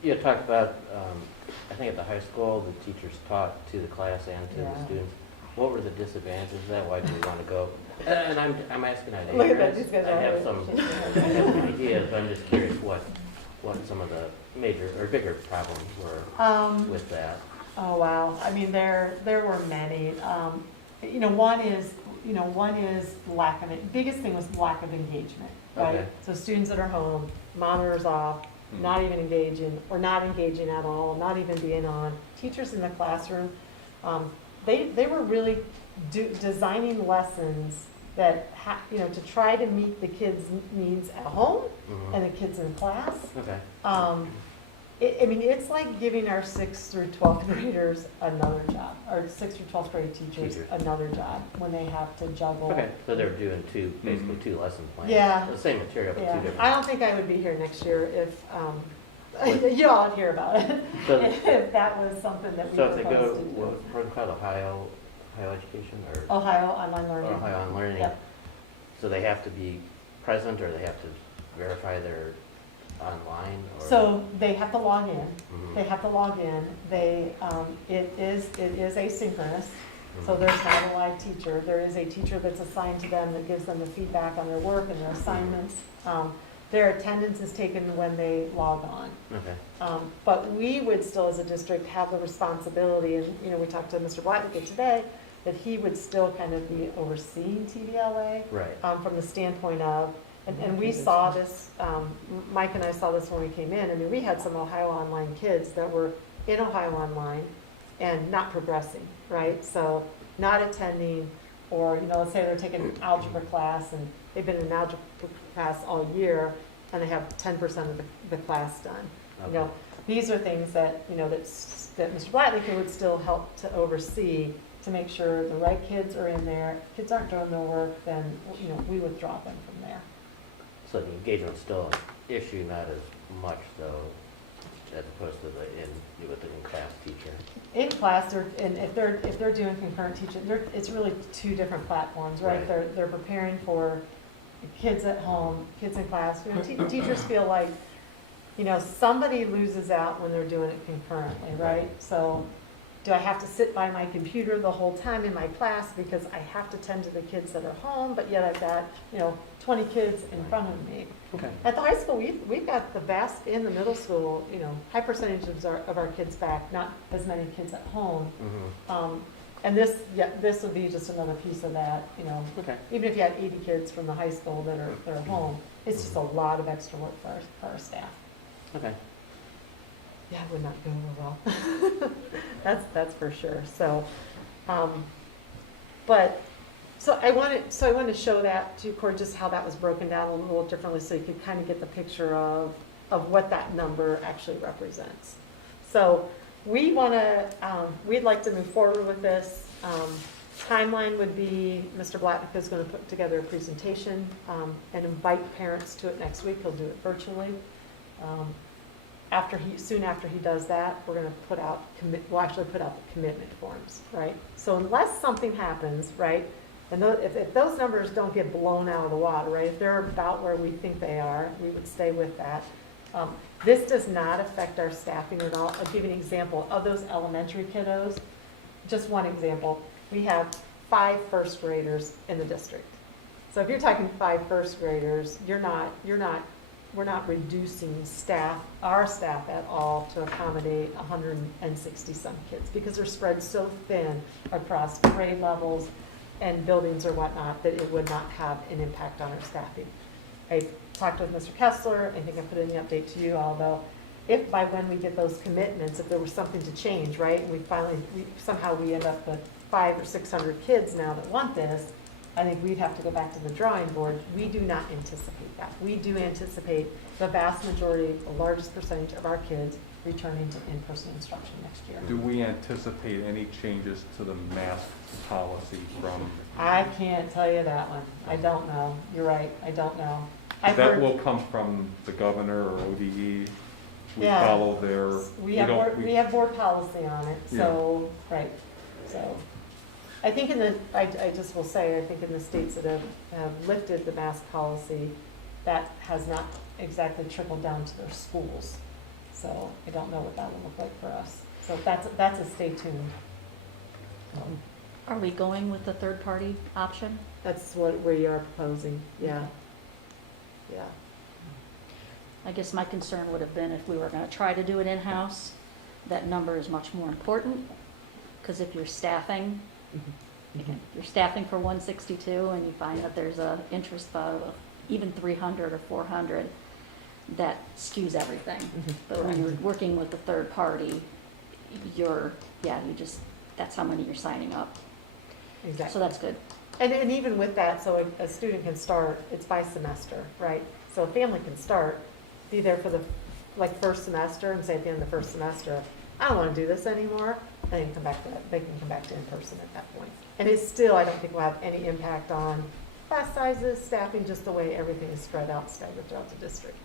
You had talked about, I think at the high school, the teachers taught to the class and to the Yeah. students. What were the disadvantages of that? Why did we want to go? And I'm asking out of Look at that, ignorance. these guys I are have already some ideas, but I'm just curious what some of the major or bigger problems were with that. Oh, wow. I mean, there were many. You know, one is lack of it. Biggest thing was lack of engagement, right? Okay. So students that are home, monitors off, not even engaging, or not engaging at all, not even being on. Teachers in the classroom, they were really designing lessons that, you know, to try to meet the kids' needs at home and the kids in class. Okay. I mean, it's like giving our 6th through 12th graders another job, or 6th through 12th grade teachers another job when they have to juggle. Okay, so they're doing basically two lesson plans. Yeah. The same material, but two different. I don't think I would be here next year if, you all would hear about it, So- if that was something that we So if they proposed go, to do. what do you call it, Ohio Education or? Ohio Online Learning. Ohio Online Learning. Yep. So they have to be present or they have to verify they're online or? So they have to log in. Mhm. They have to log in. It is asynchronous. So there's not a live teacher. There is a teacher that's assigned to them that gives them the feedback on their work and their assignments. Their attendance is taken when they log on. Okay. But we would still, as a district, have the responsibility, and, you know, we talked to Mr. Blackwood today, that he would still kind of be overseeing TVLA. Right. From the standpoint of, and we saw this, Mike and I saw this when we came in. I mean, we had some Ohio Online kids that were in Ohio Online and not progressing, right? So not attending, or, you know, let's say they're taking an algebra class and they've been in an algebra class all year and they have 10% of the class done. Okay. You know, these are things that, you know, that Mr. Blattlicker would still help to oversee to make sure the right kids are in there. If kids aren't doing their work, then, you know, we would drop them from there. So the engagement's still an issue, not as much though, as opposed to with the in-class teacher. In class, and if they're doing concurrent teaching, it's really two different platforms, right? Right. They're preparing for kids at home, kids in class. You know, teachers feel like, you know, somebody loses out when they're doing it concurrently, right? So do I have to sit by my computer the whole time in my class because I have to tend to the kids that are home, but yet I've got, 20 kids in front of me. Okay. At the high school, we've got the vast, in the middle school, high percentage of our kids back, not as many kids at home. And this would be just another piece of that, Okay. even if you had 80 kids from the high school that are home, it's just a lot of extra work for our staff. Okay. Yeah, it would not go over well. That's for sure. So, so I wanted to show that to Corey, just how that was broken down a little differently, so you could kind of get the picture of what that number actually represents. So we'd like to move forward with this. Timeline would be Mr. Blatnick is going to put together a presentation and invite parents to it next week. He'll do it virtually. Soon after he does that, we're going to we'll actually put out the commitment forms, right? So unless something happens, right, and if those numbers don't get blown out of the water, right, if they're about where we think they are, we would stay with that. This does not affect our staffing at all. I'll give you an example of those elementary kiddos. Just one example. We have 5 first graders in the district. So if you're talking 5 first graders, we're not reducing our staff at all to accommodate 160 some kids, because they're spread so thin across grade levels and buildings or whatnot that it would not have an impact on our staffing. I talked with Mr. Kessler, I think I put in the update to you, although if by when we get those commitments, if there was something to change, right, and we somehow we end up with 500 or 600 kids now that want this, I think we'd have to go back to the drawing board. We do not anticipate that. We do anticipate the vast majority, the largest percentage of our kids returning to in-person instruction next year. Do we anticipate any changes to the mask policy from? I can't tell you that one. I don't know. You're right. I don't know. That will come from the governor or ODE. We Yeah. follow their. We have board policy on it, so, right, so. I think I just will say, I think in the states that have lifted the mask policy, that has not exactly trickled down to their schools. So I don't know what that will look like for us. So that's a stay tuned. Are we going with the third-party option? That's what we are proposing, yeah. Yeah. I guess my concern would have been if we were going to try to do it in-house, that number is much more important, because if you're staffing, you're staffing for 162 and you find that there's a interest of even 300 or 400, that skews everything. But when you're working with the third party, that's how many you're signing up. Exactly. So that's good. And even with that, so a student can start, it's by semester, right? So a family can be there for the first semester and say at the end of the first semester, I don't want to do this anymore. They can come back to in-person at that point. And it's still, I don't think will have any impact on class sizes, staffing, just the way everything is spread out, staggered throughout the district.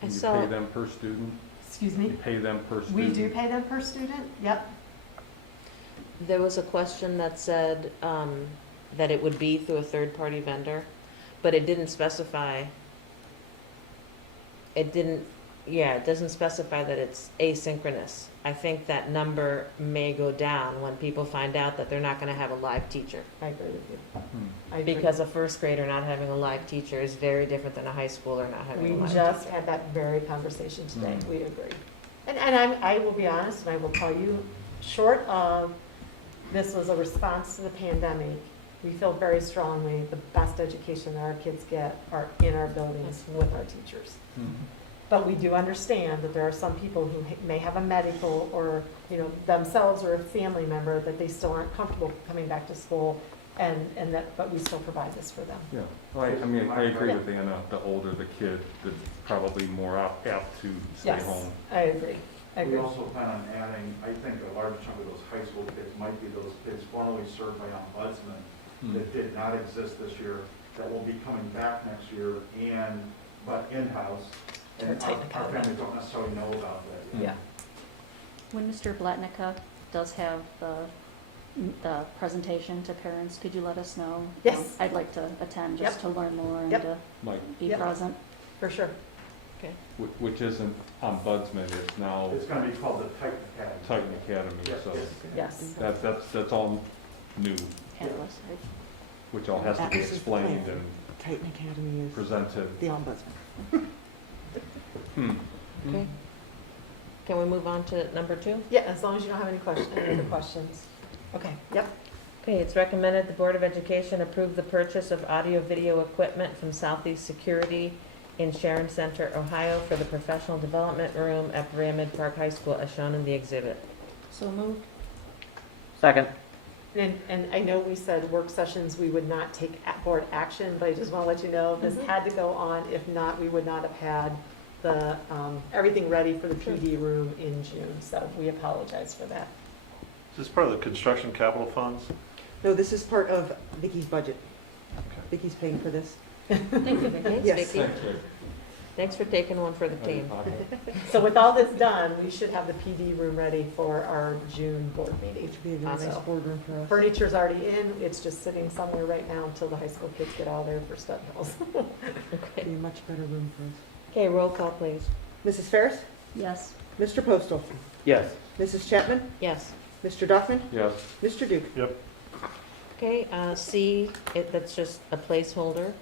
And you pay them per student? Excuse me? You pay them per student? We do pay them per student, yep. There was a question that said that it would be through a third-party vendor, but it didn't specify. It doesn't specify that it's asynchronous. I think that number may go down when people find out that they're not going to have a live teacher. I agree with you. I agree. Because a first grader not having a live teacher is very different than a high schooler not having a live teacher. We just had that very conversation today. We agree. And I will be honest, and I will tell you, short of this was a response to the pandemic, we feel very strongly the best education that our kids get are in our buildings with our teachers. But we do understand that there are some people who may have a medical or, themselves or a family member that they still aren't comfortable coming back to school, but we still provide this for them. Yeah, well, I agree with Anna. The older the kid, the probably more apt to stay home. I agree. We also plan on adding, I think a large chunk of those high school kids might be those kids formerly served by ombudsman that did not exist this year, that will be coming back next year but in-house. And our families don't necessarily know about that. Yeah. When Mr. Blatnica does have the presentation to parents, could you let us know? Yes. I'd like to attend just to learn more and to be present. For sure. Okay. which isn't ombudsman, it's now It's gonna be called the Titan Academy. Titan Academy, Yes, so yes. Yes. that's all new, Atlas. which all has to be Atlas is the explained plan. and Titan Academy is presented. the ombudsman. Hmm. Okay. Can we move on to number 2? Yeah, as long as you don't have any questions, any other questions. Okay, yep. Okay, it's recommended the Board of Education approve the purchase of audio-video equipment from Southeast Security in Sharon Center, Ohio for the professional development room at Berea Mid-Park High School as shown in the exhibit. So moved. Second. And I know we said work sessions, we would not take board action, but I just want to let you know, this had to go on. If not, we would not have had the, everything ready for the PD room in June. So we apologize for that. Is this part of the construction capital funds? No, this is part of Vicky's budget. Okay. Vicky's paying for this. Thank you, Vicki. Yes. Vicki. Thanks for taking one for the team. So with all this done, we should have the PD room ready for our June board meeting. Which would be a very nice So, boardroom for us. furniture's already in, it's just sitting somewhere right now until the high school kids get all there for stud hills. It'd be a much better room for us. Okay, roll call, please. Mrs. Ferris? Yes. Mr. Postal? Yes. Mrs. Chapman? Yes. Mr. Duffman? Yes. Mr. Duke? Yep. Okay, C, that's just a placeholder,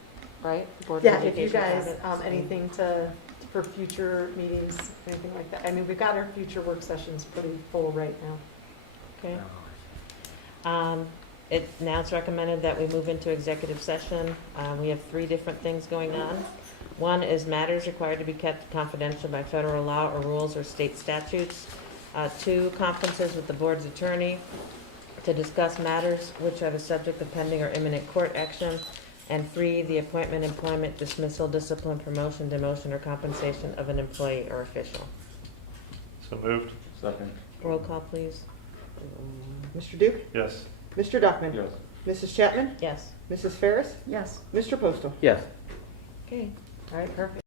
right? Board of Yeah, if you Education guys, audit. anything for future meetings, anything like that. I mean, we've got our future work sessions pretty full right now. Okay. Now it's recommended that we move into executive session. We have 3 different things going on. One is matters required to be kept confidential by federal law or rules or state statutes. 2, conferences with the board's attorney to discuss matters which are the subject of pending or imminent court action. And 3, the appointment, employment, dismissal, discipline, promotion, demotion, or compensation of an employee or official. So moved? Second. Roll call, please. Mr. Duke? Yes. Mr. Duffman? Yes. Mrs. Chapman? Yes. Mrs. Ferris? Yes. Mr. Postal? Yes. Okay. All right, perfect.